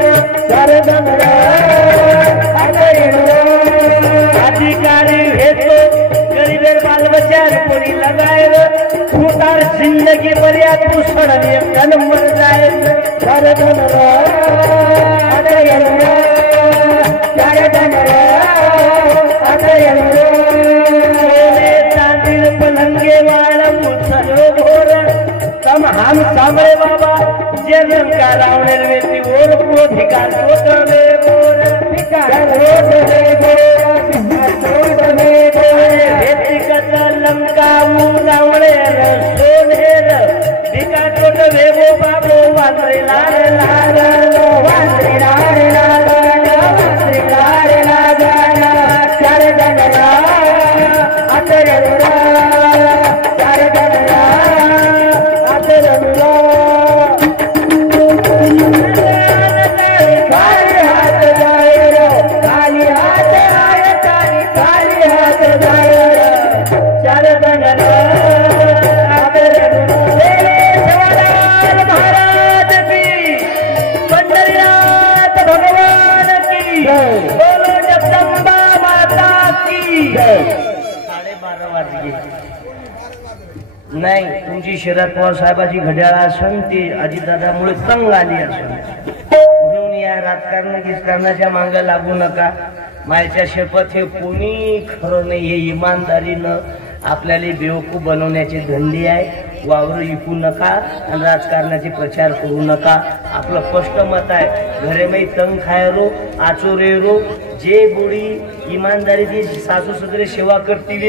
अधिकारी है तो गरीबेर बाल बच्चा कोई लगाए तार जिंदगी बरिया तू सड़े धन मर जाए पलंगे वाला मुसलो घोर तम हम सामरे बाबा जन्म का रावण वेती और को धिकार तो दे बोर धिकार दे लंका रावण सोनेर धिकार तो वेगो बाबो वांद्रे लाल लाल वांद्रे लाल लाल वांद्रे लाल लाल चार दनरा अतररा चार दनरा अतररा खाली हाथ जाए रो खाली हाथ आए तुमची शरद पवार साहेबाची घड्याळ असून ती अजितदादामुळे तंग आली असून म्हणून या राजकारणाच्या मागे लागू नका. माझ्या शपथ हे कोणी खरं नाही, हे इमानदारीनं आपल्याला बेवकूफ बनवण्याचे धंदे आहे. वावर विकू नका आणि राजकारणाचे प्रचार करू नका. आपलं स्पष्ट मत आहे, घरे में तंग खायरो आचोरे रो जे गोडी इमानदारी ती सासू सदरे सेवा करती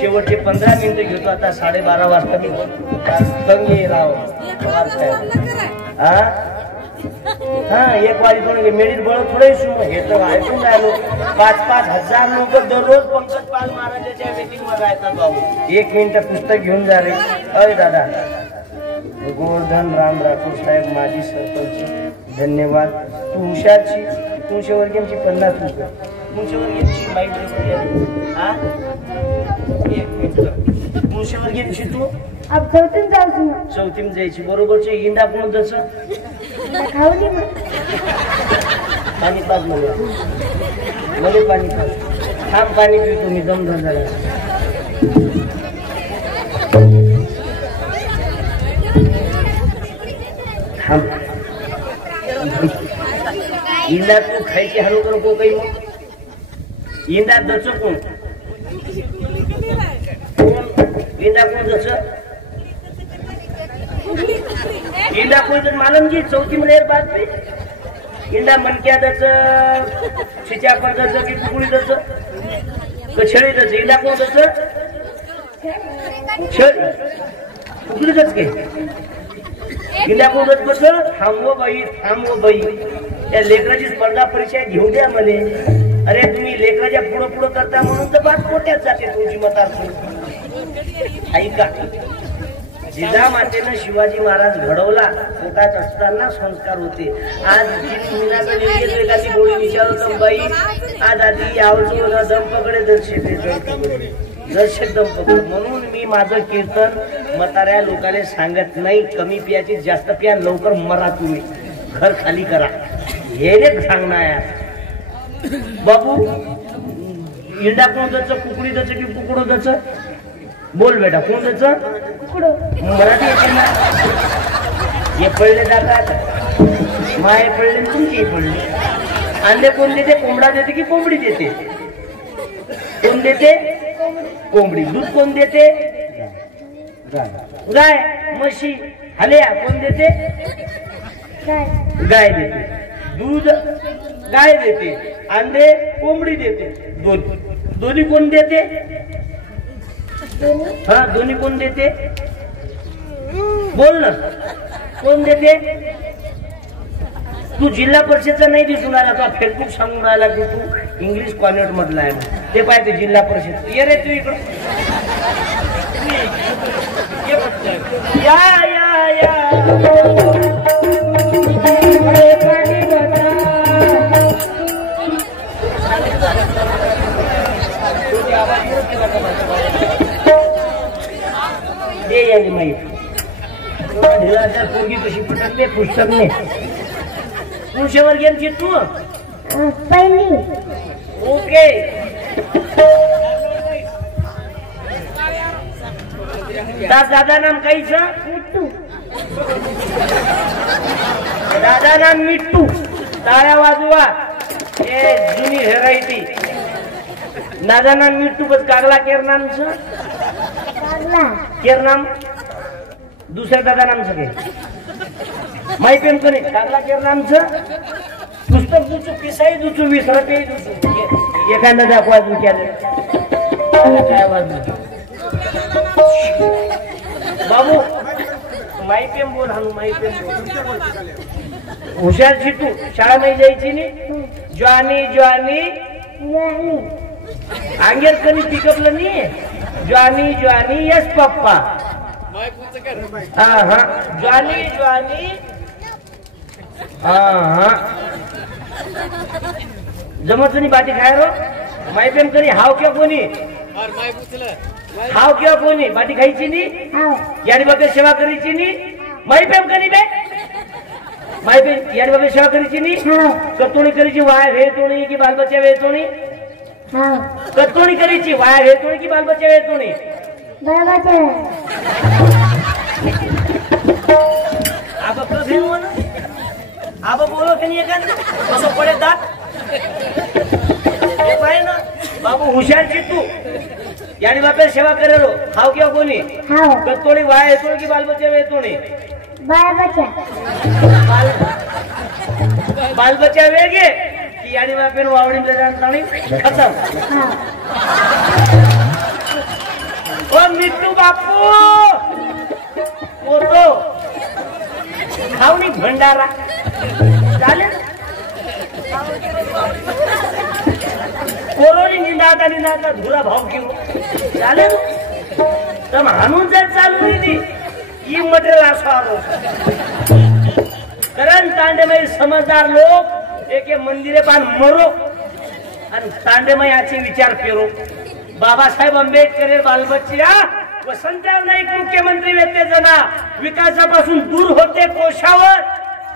शेवटचे 15 मिनिटं घेतो. आता 12:30 वाजता मी तंग ये राव हा 1 वाजेपर्यंत मेळीत बळ थोडे हे तर ऐकून राहिलो. 5-5 हजार लोक दररोज पंकज पाल महाराजांच्या मीटिंग मध्ये येतात. बाबू 1 मिनिट पुस्तक घेऊन जा रे. अय दादा गोवर्धन राम राठोड साहेब माजी सरपंच धन्यवाद. तू हुशारची. तुमच्या वर्गीयांची 50 रुपये तुमच्या वर्गीयांची बाईक हा 1 मिनिट तुमच्या वर्गीयांची तू अब चौथीत जाऊ ना. चौथीत जायची बरोबरचे हिंदा कोण जसं खावली पाणी पाच मला पाणी पाच थांब पाणी पितो मी दम झाला. थांब इंदा तू खायची हळू नको काही मग इंदा दच कोण इंदा कोण जस इंदा कोण मालमजी चौथी मध्ये बात नाही. इंदा मनक्या दच शिच्या पण दच की कुकुळी दच कछळी दच इंदा कोण दच छळी कुकुळी दच के इंदा कोण दच कसं थांबव बाई त्या लेकराची स्पर्धा परीक्षा घेऊ द्या म्हणे. अरे तुम्ही लेकराच्या पुढं करता म्हणून तर बात मोठ्याच जाते तुमची मतार. ऐका जिजामातेनं शिवाजी महाराज घडवला पोटात असताना संस्कार होते. आज एखादी गोळी विचारतो बाई आज आधी यावचो दम पकडे दर्शक दम पकड. म्हणून मी माझं कीर्तन म्हाताऱ्या लोकांना सांगत नाही कमी पियाची जास्त पिया लवकर मरा तुम्ही घर खाली करा हे रे सांगणार. बाबू इंडा कोण द्यायचं कुकडी द्यायचं की कुकडो द्यायचं बोल बेटा कोण द्यायचं मराठी येते ना. हे पडले जातात माय पडले तुमची पडले. अंडे कोण देते कोंबडा देते की कोंबडी देते कोण देते कोंबडी. दूध कोण देते गाय म्हशी. हल्या कोण देते गाय देते. दूध गाय देते अंडे कोंबडी देते. दोन्ही कोण देते हा दोन्ही कोण देते बोल ना कोण देते. तू जिल्हा परिषदचा नाही दिसून राहिला तो फेसबुक सांगून राहिला की तू इंग्लिश कॉन्व्हेंट मधला आहे ते पाहिजे जिल्हा परिषद. ये रे तू इकडं या दे माहिती पोरगी कशी पटकते पुस्तक ने तुमच्या वर्गीयांची तू पहिली ओके. दादा नाम काहीच मिट्टू. दादा नाम मिट्टू. टाळ्या वाजवा हे जुनी व्हेरायटी. दादा नाम मिट्टू बस कागला केर नामचं केर नाम दुसऱ्या दादा नाम सगळे माई पेन करी कागला केर नामचं पुस्तक दुचू पिसाई दुचू 20 रुपये दुचू एखादा दाखवा अजून काय वाजलं बाबू माई पेन बोल हाणू माई पेन बोल. हुशार शिटू शाळा नाही जायची नी ज्वानी अंगेर कधी पिकअपलं नी ज्वानी यस पप्पा हा ज्वानी हा जमत नाही बाटी खायरो माई पेन करी हाव किंवा कोणी बाटी खायची नी याडी बाबा सेवा करायची नी माई पेन करी बे माई पेन याडी बाबा सेवा करायची नी कतोणी करायची वाय वेतोणी की बालबच्चा वेतोणी कतोणी करायची वाय वेतोणी की बालबच्चा वेतोणी आबा कधी म्हणा आबा बोलो की नाही एखाद कसं पडे दात हे पाहिजे ना बाबू हुशार तू यानी बापे सेवा करेलो हाव किंवा कोणी हाव कतोडी वाय येतो की बालबच्चा येतो नाही बाळबच्चा बालबच्चा वेगे की यानी बापे वावडी जाणी खतम ओ मिट्टू बापू पोतो खावनी भंडारा चालेल कोरोनी निंदाता धुरा भाव घेऊ चालेल तर हाणून जर चालू नाही ही मटेरियल असं आलो कारण तांडेमय समजदार लोक एक मंदिरे पान मरो आणि तांडेमय याचे विचार पेरो बाबासाहेब आंबेडकर बालबच्चा वसंतराव नाईक मुख्यमंत्री व्यक्ती जना विकासापासून दूर होते कोशावर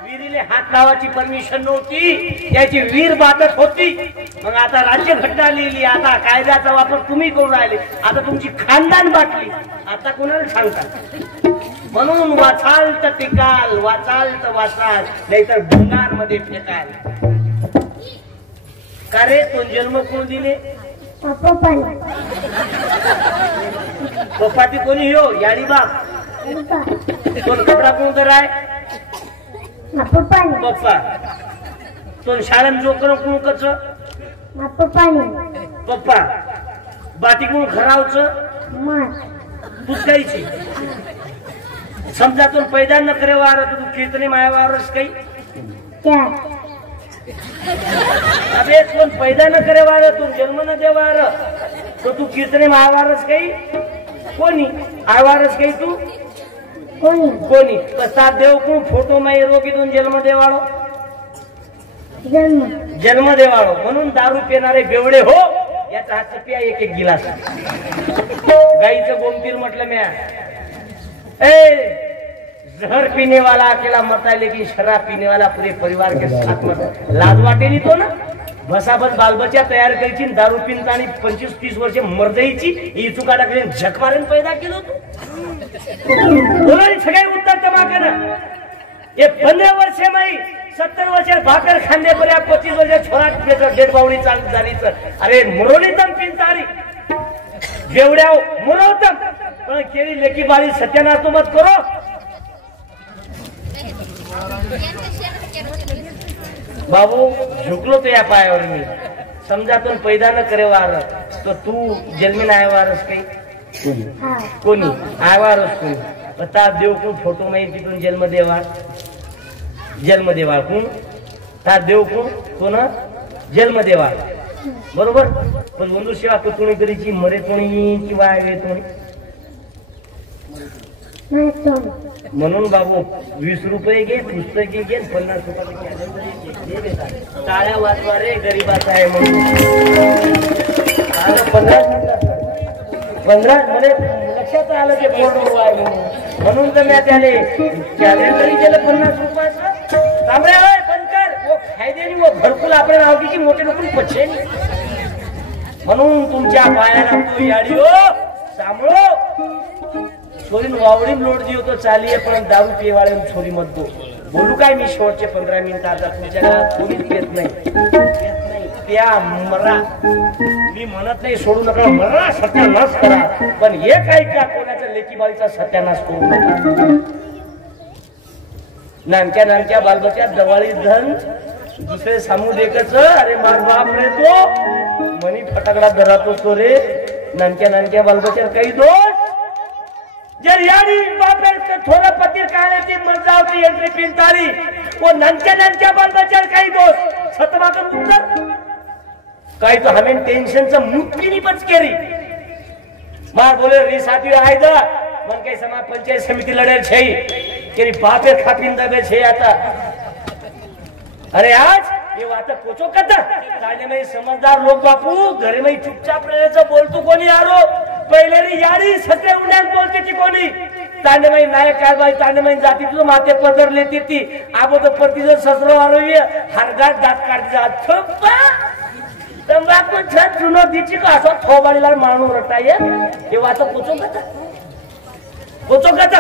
वीरीले हात लावायची परमिशन नव्हती याची वीर बातच होती मग आता राज्यघटना लिहिली आता कायद्याचा वापर तुम्ही करून राहिले आता तुमची खानदान बाटली आता कोणाला सांगता म्हणून वाचाल तर टिकाल वाचाल तर वाचाल नाहीतर भंगार मध्ये फेकाल का रे तो जन्म कोण दिले पप्पा ती कोणी हो याडी बाप कोण कपडा कोण तर आहे पप्पा तो शाळेत जो करो कोण कच पप्पा बाटी कोण खरावच तूच काहीची समजा तो पैदा न करे वार तू कीर्तने माया वारस काही अबे कोण पैदा न करे वार तू जन्म न दे वार तो तू कीर्तने मायावारस काही कोणी आवारस काही तू कोणी कसा देव कोण फोटो माई रोगीतून जन्म देवाळो जन्म देवाळो म्हणून दारू पिणारे बेवडे हो याचा हात पिया एक एक गिलास गाईचं गोमतीर म्हटलं म्या जहर पीने वाला अकेला मरता है लेकिन शराब पीने वाला पूरे परिवार के साथ मरता लाज वाटे नहीं तो ना बसाबस बालबच्चा तयार करायची दारू पिणता आणि 25-30 वर्ष मर्दायची ही चुका टाकली झक मारून पैदा केलं होतं सगळे उत्तर जमाकन ये 15 वर्ष माई 70 वर्ष भाकर खांदे पर्या 25 वर्ष छोरा डेड बावडी चालू झाली अरे मुरवली तम पिंतारी जेवढ्या मुरवतम पण केली लेकी बाळी सत्यानाश तो मत करो बाबू झुकलो तो या पायावर मी समजा तो पैदा न करे वार तो तू जन्मीन आयवारस काही कोणी आयवारस कोणी बता देव कोण फोटो माहिती तिथून जन्म देवा कोण ता देव कोण जन्म देवा बरोबर पण बंधू सेवा कोणी करीची मरे कोणी किंवा आवे कोणी म्हणून बाबू 20 रुपये घे पुस्तके घे 50 रुपये टाळ्या वाचवा रे गरीबाचा आहे म्हणून 15 मध्ये लक्षात आलं की बोर्ड आहे म्हणून तर मी त्याले कॅलेंडरही केलं 50 रुपयाचं तांबड्या होय बंद कर वो फायदेनी वो घरकुल आपण आवडीची मोठे लोक पछे म्हणून तुमच्या पायाला तू याडी हो सांभाळो छोरी वावडी लोट दियो तो चालिये पण दारू पिवाळे छोरी मत दो बोलू काय मी शेवटचे 15 मिनिट आता तुमच्या कोणीच येत नाही त्या मरा मी म्हणत नाही सोडू नका मरा सत्यानाश करा पण हे काय का कोणाच्या लेकीबाळीचा सत्यानाश करू नका नानक्या बालबच्चा जवाळी धन दुसरे सामू देखच अरे मार बाप रे तो मनी फटाकडा धरातो तो रे नानक्या बालबच्चा काही दोष जर याडी बापेर थोड़ा पतिर काढायची मजा होती एंट्री पिंतारी वो नंच्या बालबच्चा काही दोष सतमाकन उत्तर काही तो हमें टेंशनचा मुक्तीनी पच केरी मार बोले री साथी आहे द मन काही समाज पंचायत समिती लढेल छै केरी बापेर खापीन दबे छै आता अरे आज ये वाता पोचो कता ताले में समझदार लोग बापू घरे में चुपचाप रहेचं बोलतो कोणी यारो पहिले री यारी सत्य उड्यान बोलते ती कोणी तांडे में नायक काय बाई तांडे में जाती तो माथे पदर लेती ती आबो तो प्रतिजन ससरो आरोय हरगाट दात काढती जात थप्पा तंबाखू छत चुनो दीची का असो थोबाडीला माणू रटाय हे वाता पोचो कता वो तो कहता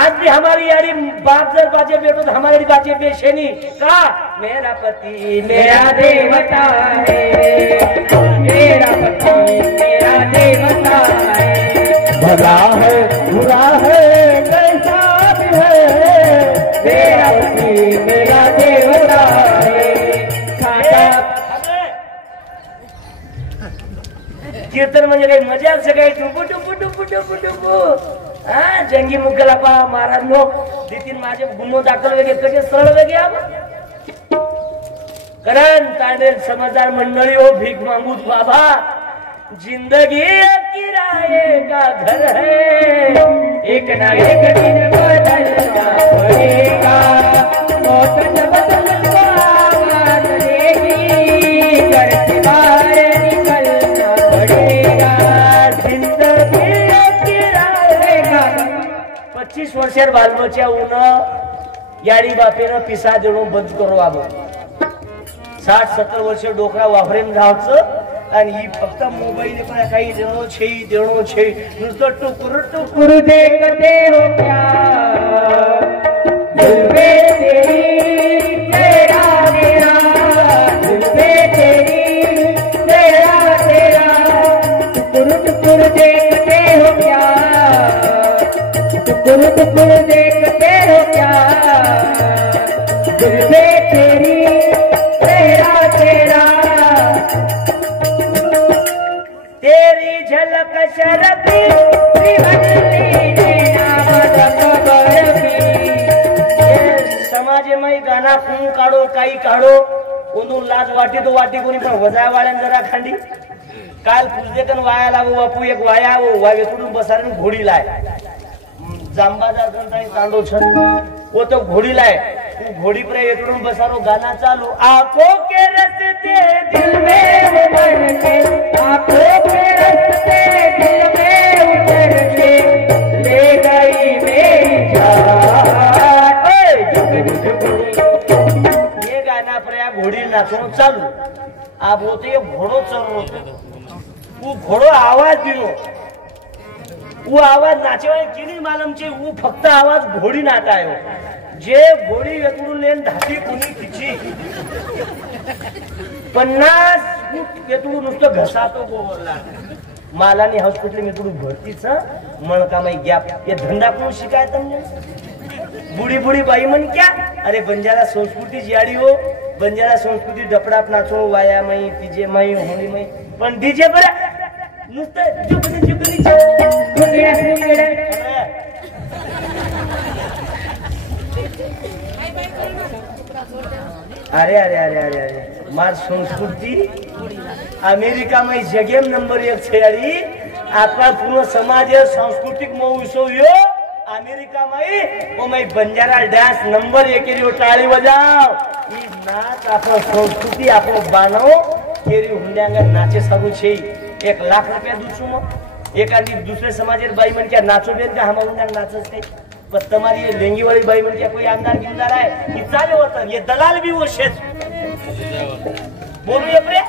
आज भी हमारी यारी बाप जर बाजे बेटो तो हमारी बाजे बेशेनी का मेरा पति मेरा देवता है, मेरा पति मेरा देवता है, भला है बुरा है कैसा भी है मेरा पति मेरा देवता है। कीर्तन म्हणजे काही मजाक से काही टुपू टुपू टुपू टुपू टुपू हा जंगी मुगलापा महाराज नो दितीन माझे गुन्हो दाखल वेगे कसे सरळ वेगे आम करण तांडेल समझदार मंडळी हो भीख मांगू बाबा जिंदगी किराए का घर है एक ना एक दिन बदलना पड़ेगा, मौत जब तुमको आवाज देगी, घर से बाहर निकलना पड़ेगा, जिंदगी किराए का 25 वर्षार बालबच्चा उन याडी बापेनं पिसा देणं बंद करू आबो 60-70 वर्ष डोकरा वापरेन जावचं आणि ही फक्त मोबाईल पर काही देणो छे नुसतं टुकुर टुकुर देखते हो प्यार, दिल पे तेरी तेरा तेरा, दिल पे तेरी तेरा तेरा, टुकुर टुकुर देखते हो प्यार, टुकुर टुकुर देखते हो प्यार, दिल पे तेरी तेरा तेरा, तेरी झलक शरती समाजमय गाना खून काढो काही काढो कोणून लाज वाटी तो वाटी कोणी पण वजाय वाळ्यान जरा खांडी काल पुजदेकन वाया लागो बापू एक वाया वागे तुडून बसारण घोडी लाय जांबादार कंटाई कांडो छन वो तो घोडी लाय तू घोडी पर एकडून बसारो गाना चालू आंखों के रस्ते दिल में उतर के, आंखों के रस्ते दिल में उतर के, ले गई मेरी जान, ये गाना पर या घोडी नाचणं चालू आप होते ये घोडो चरलो वो घोडो आवाज दिलो वो आवाज नाचेवाय किनी मालम चे वो फक्त आवाज घोडी नाटायो जे घोडी वेतडून लेन धाती कुणी तिची 50 फूट वेतडून नुसतं घसातो गोवरला मालानी हॉस्पिटल में तुडू भरतीच मळकामाई गॅप ये धंदा कोण शिकाय तमने बुडी बुडी बाई मन क्या अरे बंजारा संस्कृती जियाडी हो बंजारा संस्कृती डपडाप नाचो वाया मई तिजे मई होली मई पण डीजे बरा नुसतं जुगनी जुगनी अरे अरे अरे अरे अरे मार संस्कृती अमेरिका में जगेम नंबर 1 छेड़ी आपका पूर्ण समाज सांस्कृतिक महोत्सव यो अमेरिका में वो मैं बंजारा डांस नंबर 1 के लिए टाळी बजाओ ई नाच आपला संस्कृती आपलो बानो केरी हुंड्यांगा नाचे सागू छे 1 लाख रुपया दूसू मग एखादी दुसरे समाजेर बाई मन क्या नाचो बेन का हम हुंड्यांग नाचस ते पर तुम्हारी ये लेंगी वाली बाई मन क्या कोई आमदार गिरदार है कि चाले होता ये दलाल भी वो शेष बोलू ये प्रे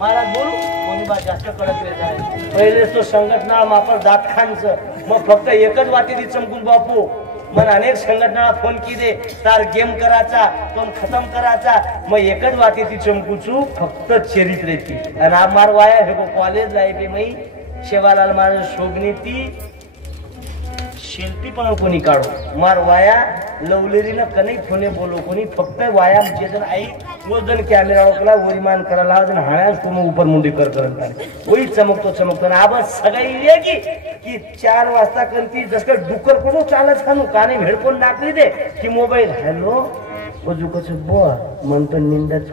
महाराज बोलू कोणी बा जास्त कडक वेळ आहे पहिले तो संघटना मापर दात खानच मग फक्त एकच वाटेदी चमकून बापू मन अनेक संघटना फोन किदे तार गेम कराचा पण खतम कराचा मग एकच वाटेदी चमकूचू फक्त चरित्रेची आणि आ मार वाया हे कॉलेज लाईफ आहे मई शेवालाल मार शोभनी ती शिल्पी पण कोणी काढो मार वाया लवलेरीनं कने फोने बोलो कोणी फक्त वाया जे जन आई वो जन कॅमेरा ओकला वरिमान करायला जन हाण्यास कोण ऊपर मुंडी करत वही चमकतो ना आवाज सगळी येगी की 4 वाजता कंती जसं डुकर कोण चालत खानू काने हेडफोन नाकली दे की मोबाईल हॅलो ओजू कसं बो म्हणतो निंदाच